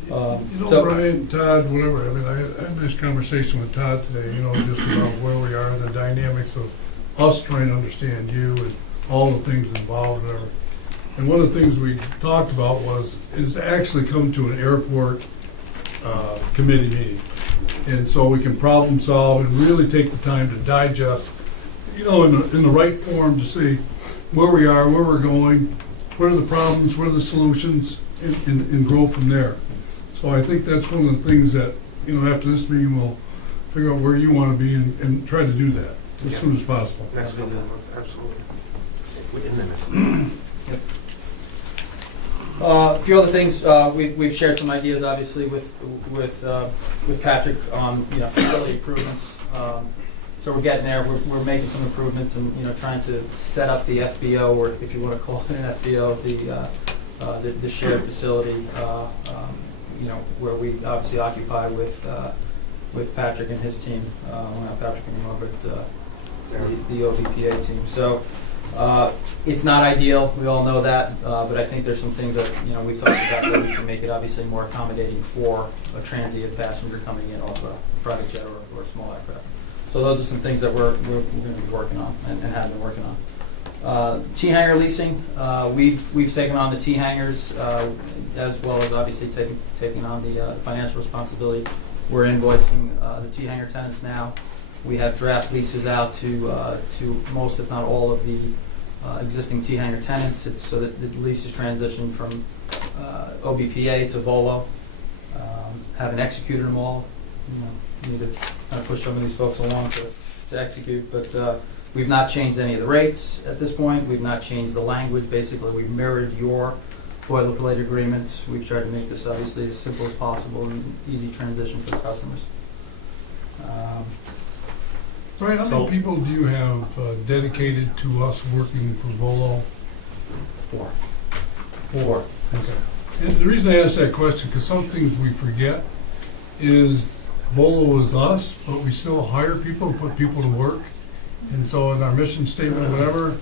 Brian, Todd, whatever, I mean, I had this conversation with Todd today, just about where we are, the dynamics of us trying to understand you and all the things involved, whatever. And one of the things we talked about is to actually come to an airport committee meeting. And so we can problem solve and really take the time to digest, in the right form to see where we are, where we're going, what are the problems, what are the solutions, and grow from there. So I think that's one of the things that, after this meeting, we'll figure out where you want to be and try to do that as soon as possible. Absolutely. A few other things, we've shared some ideas, obviously, with Patrick on facility improvements. So we're getting there. We're making some improvements and trying to set up the FBO, or if you want to call it an FBO, the shared facility, where we obviously occupy with Patrick and his team. Well, not Patrick anymore, but the OBPA team. So. It's not ideal, we all know that, but I think there's some things that we've talked about that we can make it obviously more accommodating for a transient passenger coming in off a private jet or a small aircraft. So those are some things that we're going to be working on and have been working on. T-hanger leasing, we've taken on the T-hangers as well as obviously taking on the financial responsibility. We're invoicing the T-hanger tenants now. We have draft leases out to most, if not all, of the existing T-hanger tenants. It's so that the lease is transitioned from OBPA to Volo. Haven't executed them all. Need to kind of push some of these folks along to execute, but we've not changed any of the rates at this point. We've not changed the language. Basically, we've mirrored your boilerplate agreements. We've tried to make this obviously as simple as possible and easy transition for the customers. Brian, how So- many people do you have dedicated to us working for Volo? 4. Okay. And the reason I ask that question, because some things we forget, is Volo is us, but we still hire people, put people to work. And so in our mission statement or whatever,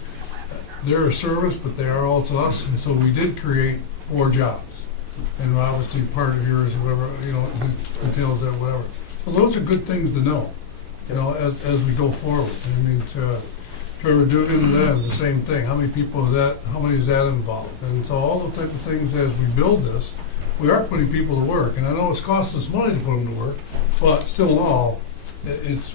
they're a service, but they are also us. And so we did create 4 jobs. And obviously part of yours or whatever, entails that, whatever. So those are good things to know, as we go forward. I mean, Trevor Dugan, the same thing. How many people how many is that involved? And so all the type of things as we build this, we are putting people to work. And I know it's cost us money to put them to work, but still in all,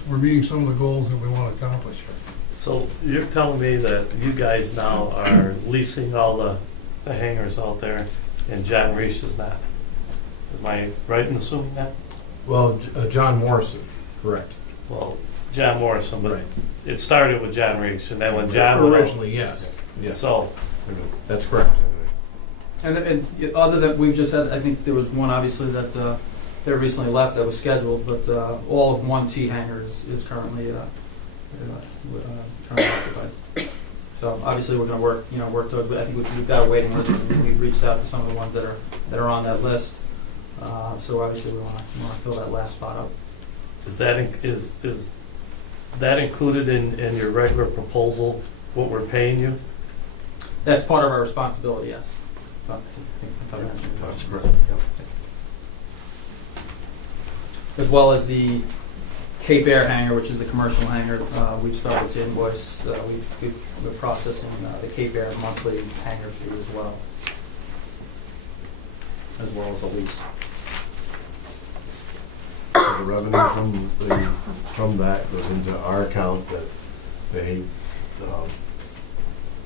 we're meeting some of the goals that we want to accomplish here. So you're telling me that you guys now are leasing all the hangars out there, and John Reese is not? Am I right in assuming that? Well, John Morrison, correct. Well, John Morrison, but Right. it started with John Reese, and then when John went Originally, yes. Yes, so that's correct. And other than, we've just had, I think there was one obviously that recently left that was scheduled, but all of 1T hangar is currently occupied. So obviously we're going to work towards, but I think we've got a waiting list, and we've reached out to some of the ones that are on that list. So obviously we want to fill that last spot up. is that included in your regular proposal, what we're paying you? That's part of our responsibility, yes. I think I mentioned that. That's correct. As well as the Cape Air hangar, which is the commercial hangar, we've started to invoice, we're processing the Cape Air monthly hangar fee as well as a lease. So the revenue from that goes into our account that they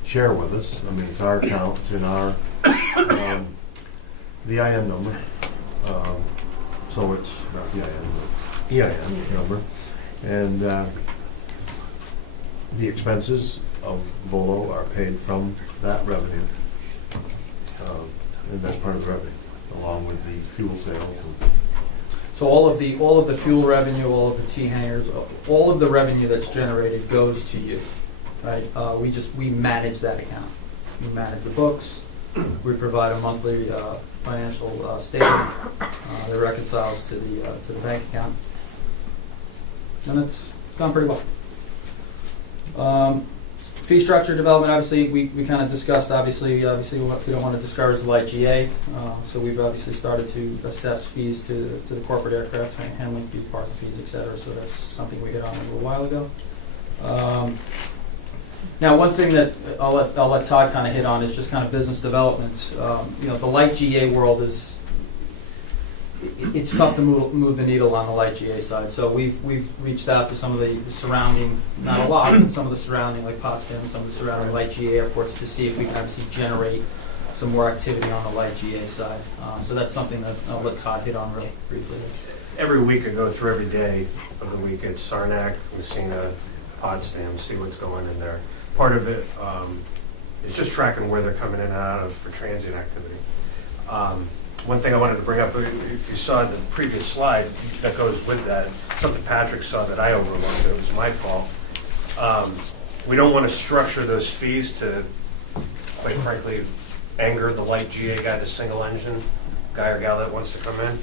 share with us. I mean, it's our account, it's in our the EIN number. So it's not the EIN number. And the expenses of Volo are paid from that revenue. And that's part of the revenue, along with the fuel sales. So all of the fuel revenue, all of the T hangars, all of the revenue that's generated goes to you, right? We manage that account. We manage the books. We provide a monthly financial statement that reconciles to the bank account, and it's gone pretty well. Fee structure development, obviously, we kind of discussed. Obviously, we don't want to discourage the light GA, so we've obviously started to assess fees to the corporate aircraft, handling fees, parking fees, et cetera. So that's something we hit on a little while ago. Now, one thing that I'll let Todd kind of hit on is just kind of business development. The light GA world it's tough to move the needle on the light GA side. So we've reached out to some of the surrounding, not a lot, but some of the surrounding, like Potsdam, some of the surrounding light GA airports to see if we can obviously generate some more activity on the light GA side. So that's something that I'll let Todd hit on real briefly. Every week I go through every day of the week at Saranac, Messina, Potsdam, see what's going in there. Part of it is just tracking where they're coming in and out of for transient activity. One thing I wanted to bring up, if you saw the previous slide that goes with that, something Patrick saw that I overlooked, it was my fault. We don't want to structure those fees to, quite frankly, anger the light GA guy, the single engine guy or gal that wants to come in.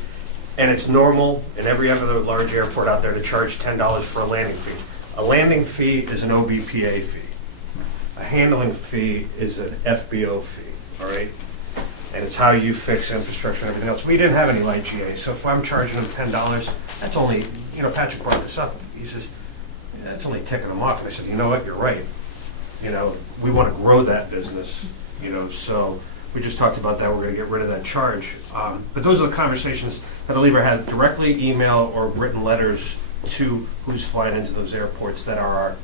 And it's normal in every other large airport out there to charge $10 for a landing fee. A landing fee is an OBPA fee. A handling fee is an FBO fee, all right? And it's how you fix infrastructure and everything else. We didn't have any light GA, so if I'm charging them $10, that's only, Patrick brought this up. He says, that's only ticking them off. And I said, you know what, you're right. We want to grow that business, so we just talked about that. We're going to get rid of that charge. But those are the conversations that I'll either have directly, email, or written letters to who's flying into those airports that are our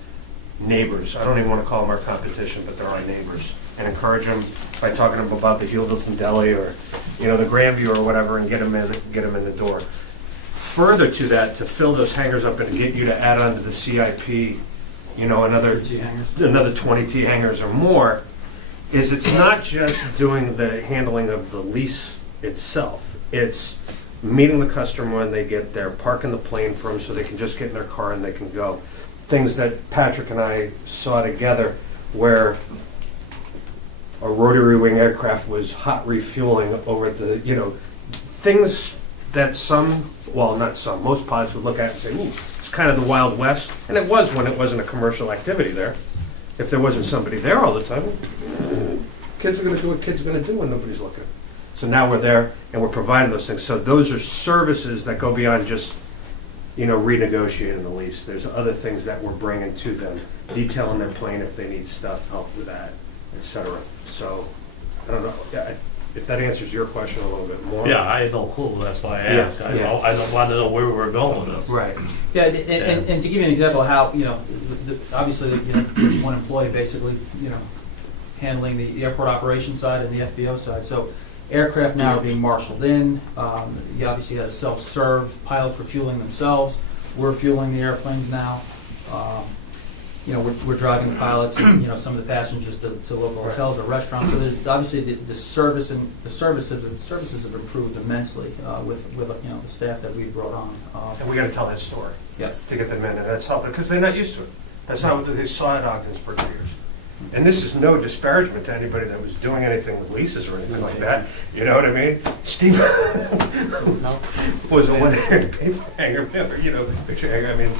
neighbors. I don't even want to call them our competition, but they're our neighbors, and encourage them by talking to them about the Healdalton Deli or, you know, the Grandview or whatever, and get them in the door. Further to that, to fill those hangars up and get you to add on to the CIP, you know, another 20 T hangars or more, is it's not just doing the handling of the lease itself. It's meeting the customer when they get there, parking the plane for them so they can just get in their car and they can go. Things that Patrick and I saw together where a rotary wing aircraft was hot refueling over at the, you know, things that most pilots would look at and say, ooh, it's kind of the Wild West. And it was when it wasn't a commercial activity there. If there wasn't somebody there all the time, kids are going to do what kids are going to do when nobody's looking. So now we're there and we're providing those things. So those are services that go beyond just, you know, renegotiating the lease. There's other things that we're bringing to them, detailing their plane if they need stuff, help with that, etc. So I don't know if that answers your question a little bit more. Yeah, I had no clue, that's why I asked. I wanted to know where we were going with this. Right. Yeah, and to give you an example of how, you know, obviously, you know, there's one employee basically, you know, handling the airport operations side and the FBO side. So aircraft now are being marshaled in. You obviously have self-serve, pilots refueling themselves. We're fueling the airplanes now. You know, we're driving the pilots and, you know, some of the passengers to local hotels or restaurants. So there's obviously the services have improved immensely with you know, the staff that we've brought on. And we got to tell that story. Yeah. To get them in, and that's helping because they're not used to it. That's not what they saw at Ogdensburg for years. And this is no disparagement to anybody that was doing anything with leases or anything like that. You know what I mean? Steve was a one-hand paper hanger, you know, picture hanger. I mean,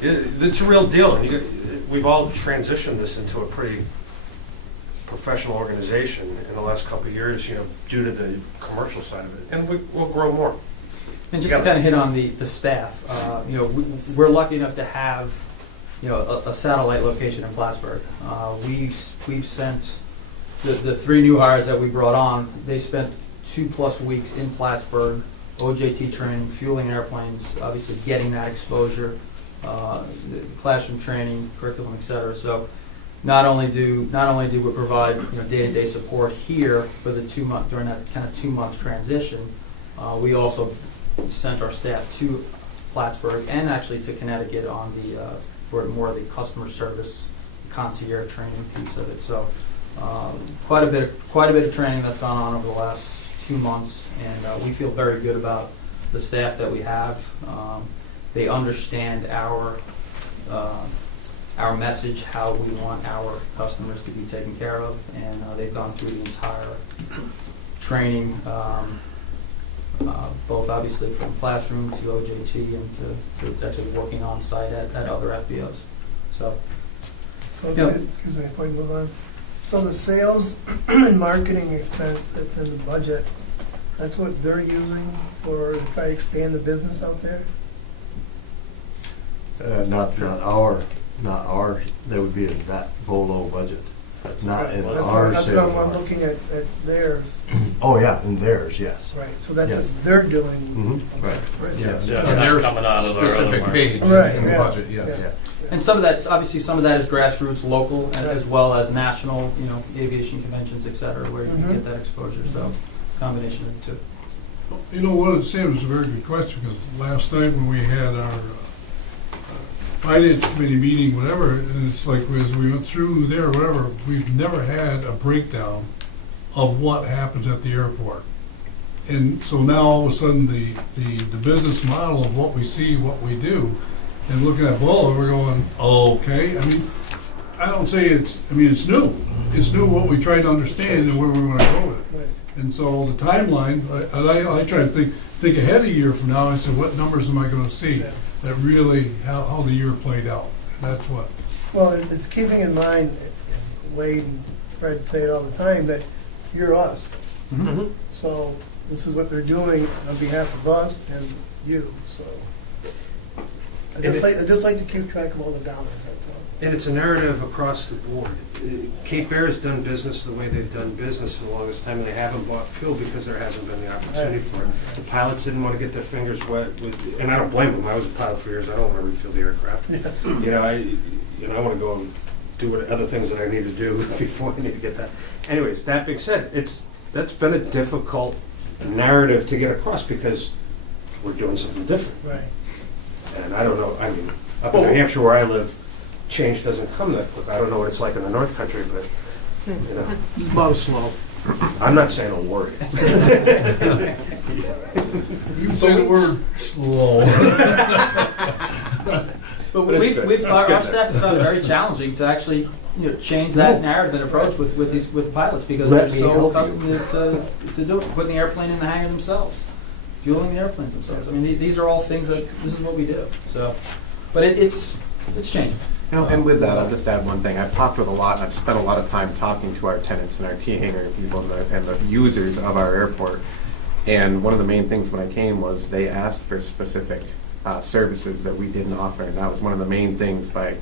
it's a real deal. And we've all transitioned this into a pretty professional organization in the last couple of years, you know, due to the commercial side of it. And we'll grow more. And just to kind of hit on the staff, you know, we're lucky enough to have, you know, a satellite location in Plattsburgh. We've sent the 3 new hires that we brought on. They spent 2+ weeks in Plattsburgh, OJT training, fueling airplanes, obviously getting that exposure, the classroom training, curriculum, etc. So not only do we provide, you know, day-to-day support here for the 2 month during that kind of 2 months transition, we also sent our staff to Plattsburgh and actually to Connecticut on the for more of the customer service concierge training piece of it. So quite a bit of training that's gone on over the last 2 months, and we feel very good about the staff that we have. They understand our message, how we want our customers to be taken care of, and they've gone through the entire training, both obviously from classroom to OJT and to actually working on site at other FBOs. So yeah. Excuse me, before you move on. So the sales and marketing expense that's in the budget, that's what they're using to try to expand the business out there? Not our, that would be in that Volo budget. That's not in our That's sales. what I'm looking at theirs. Oh, yeah, in theirs, yes. Right, so that's Yes. what they're doing. Mm-hmm. Right. Yeah, Yes. it's not coming out of our other market. page Right, in the yeah. budget, yes. Yeah. And some of that is grassroots, local, and as well as national, you know, aviation conventions, et cetera, where you can get that exposure. So it's a combination of the two. You know, what Sam was a very good question, because last night when we had our finance committee meeting, whatever, and it's like as we went through there, whatever, we've never had a breakdown of what happens at the airport. And so now all of a sudden the business model of what we see, what we do, and looking at Bolo, we're going, okay. I mean, I don't say it's new. It's new what we try to understand and where we want to go with it. Right. And so the timeline, I try to think ahead a year from now. I said, what numbers am I going to see that really, how the year played out? And that's what. Well, it's keeping in mind, and Wade and Fred say it all the time, that you're us. Mm-hmm. So this is what they're doing on behalf of us and you, so. I just like to keep track of all the dollars, that's all. And it's a narrative across the board. Cape Air has done business the way they've done business for the longest time, and they haven't bought fuel because there hasn't been the opportunity for it. The pilots didn't want to get their fingers wet with, and I don't blame them. I was a pilot for years. I don't want to refuel the aircraft. I want to go and do what other things that I need to do before I need to get that. Anyways, that being said, that's been a difficult narrative to get across because we're doing something different. Right. And I don't know, I mean, up in New Hampshire where I live, change doesn't come that quick. I don't know what it's like in the North Country, but, It's about slow. I'm not saying a word. You can say the word slow. But But it's good. That's our good. staff has found it very challenging to actually, change that narrative and approach with the pilots because they're so accustomed to do it, putting the airplane in the hangar themselves, fueling the airplanes themselves. I mean, these are all things this is what we do. So, but it's changing. And with that, I'll just add one thing. I've talked with a lot, and I've spent a lot of time talking to our tenants and our T-hangar people and the users of our airport. And one of the main things when I came was they asked for specific services that we didn't offer. And that was one of the main things by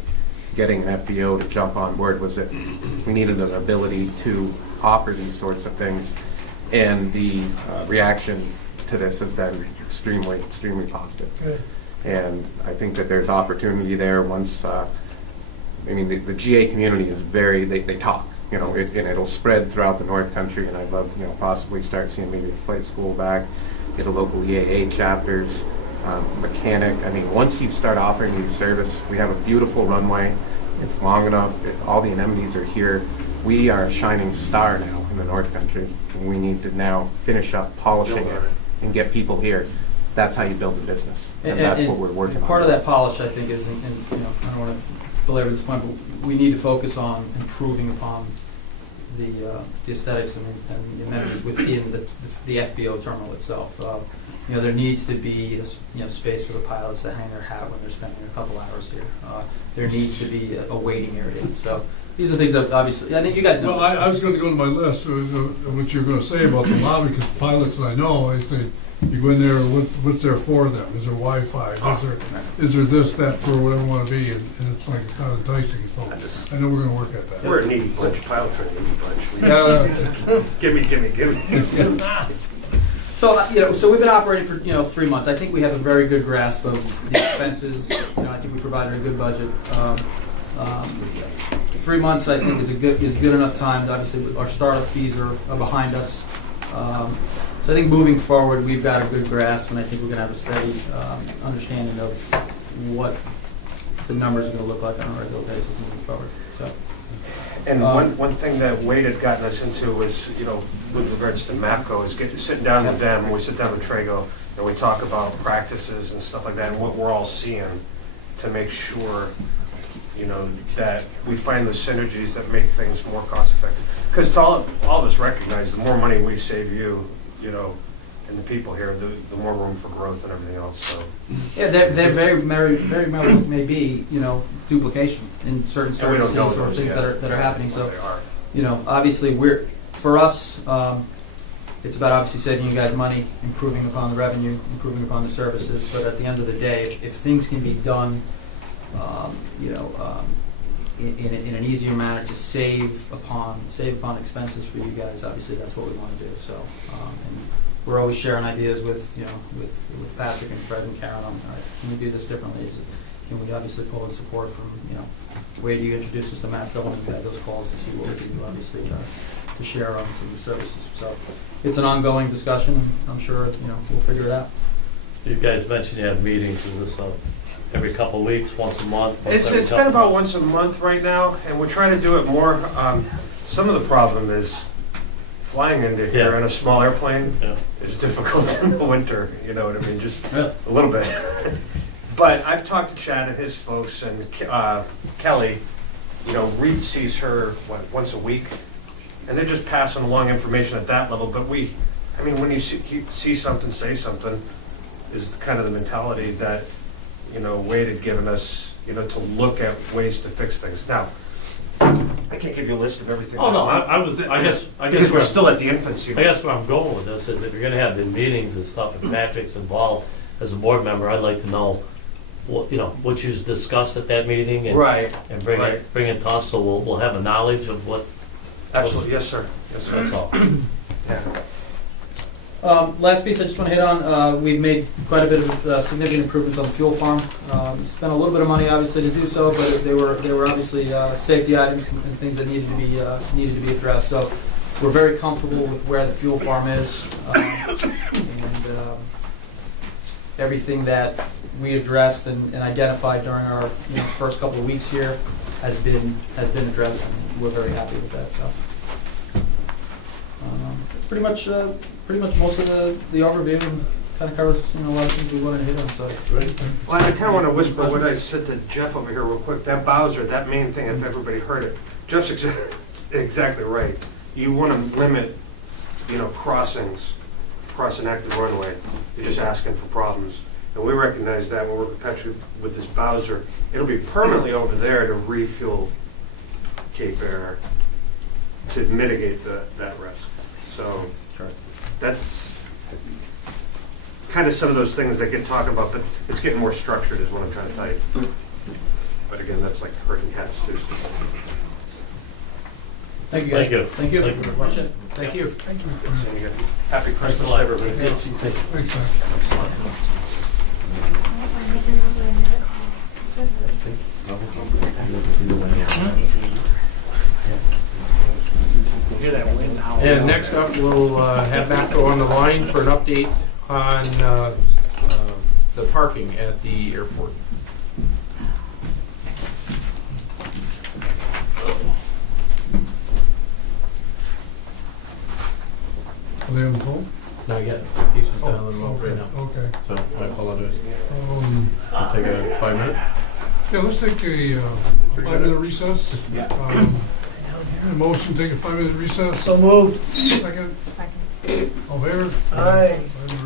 getting an FBO to jump on board was that we needed an ability to offer these sorts of things. And the reaction to this has been extremely, extremely positive. Good. And I think that there's opportunity there once, the GA community is they talk, and it'll spread throughout the North Country, and I'd love, possibly start seeing maybe a flight school back, get a local EAA chapters, mechanic. I mean, once you start offering these service, we have a beautiful runway, it's long enough, all the anemones are here. We are a shining star now in the North Country, and we need to now finish up polishing it and get people here. That's how you build a business, and that's what we're working on. Part of that polish, I think, is, I don't want to belabor this point, but we need to focus on improving upon the aesthetics and the amenities within the FBO terminal itself. There needs to be space for the pilots to hang their hat when they're spending a couple hours here. There needs to be a waiting area. So these are things that obviously, I think you guys know. Well, I was going to go to my list, what you're going to say about the lobby, because pilots that I know, I say, you go in there, what's there for them? Is there Wi-Fi? Is there this, that, for whatever I want to be? And it's like, it's not enticing, so I know we're going to work at that. We're a needy bunch. Pilots are a needy bunch. Gimme. So we've been operating for 3 months. I think we have a very good grasp of the expenses. I think we provided a good budget. 3 months, I think, is good enough time. Obviously, our startup fees are behind us. So I think moving forward, we've got a good grasp, and I think we're going to have a steady understanding of what the numbers are going to look like on a regular basis moving forward. So. And one thing that Wade had gotten us into was, with regards to MAPCO, is sitting down with them, we sit down with Trago, and we talk about practices and stuff like that, and what we're all seeing to make sure, that we find the synergies that make things more cost effective. Because all of us recognize the more money we save you, and the people here, the more room for growth and everything else. So yeah, there very well may be duplication in certain services or things that are happening. So obviously for us, it's about obviously saving you guys money, improving upon the revenue, improving upon the services. But at the end of the day, if things can be done, in an easier manner to save upon expenses for you guys, obviously that's what we want to do. So, and we're always sharing ideas with Patrick and Fred and Karen on, all right, can we do this differently? Can we obviously pull in support from Wade, you introduced us to MAPCO, and we had those calls to see what we can do, obviously, to share on some of the services. So it's an ongoing discussion, and I'm sure we'll figure it out. You guys mentioned you have meetings. Is this every couple of weeks, once a month? it's been about once a month right now, and we're trying to do it more. Some of the problem is flying into here in a small airplane is difficult in the winter. You know what I mean? Just a little bit. But I've talked to Chad and his folks, and Kelly. Reed sees her once a week, and they're just passing along information at that level. But when you see something, say something, is kind of the mentality that Wade had given us, to look at ways to fix things. Now, I can't give you a list of everything. Oh no, I guess because we're still at the infancy. I guess where I'm going with this is if you're going to have the meetings and stuff, if Patrick's involved as a board member, I'd like to know what you discussed at that meeting and, Right, and bring it to us, so we'll have a knowledge of what, absolutely, yes, sir, yes, sir. that's all. Yeah. Last piece I just want to hit on, we've made quite a bit of significant improvements on the fuel farm. Spent a little bit of money obviously to do so, but they were obviously safety items and things that needed to be addressed. So we're very comfortable with where the fuel farm is, and everything that we addressed and identified during our first couple of weeks here has been addressed, and we're very happy with that. So it's pretty much most of the overview, and kind of covers a lot of things we wanted to hit on. So Well, I kind of want to whisper what I said to Jeff over here real quick. That Bowser, that main thing, if everybody heard it, Jeff's exactly right. You want to limit, crossings, across an active runway. You're just asking for problems. And we recognize that when we're perpetually with this Bowser, it'll be permanently over there to refuel Cape Air to mitigate that risk. So that's kind of some of those things that get talked about, but it's getting more structured is what I'm trying to tell you. But again, that's like herding cats too. thank you guys. Thank you. Thank you. Thank you very much. Thank you. Thank you. So you get happy Thanks Christmas, a lot. everybody. Thanks, Matt. And next up, we'll have Matco on the line for an update on the parking at the airport. Are they on the phone? Not yet. He's just down the road right now. Okay. So I apologize. Um, I'll take a 5 minute. Yeah, let's take a 5-minute recess. Yeah. A motion, take a 5-minute recess. So moved. Second. Second. All there? Aye. 5-minute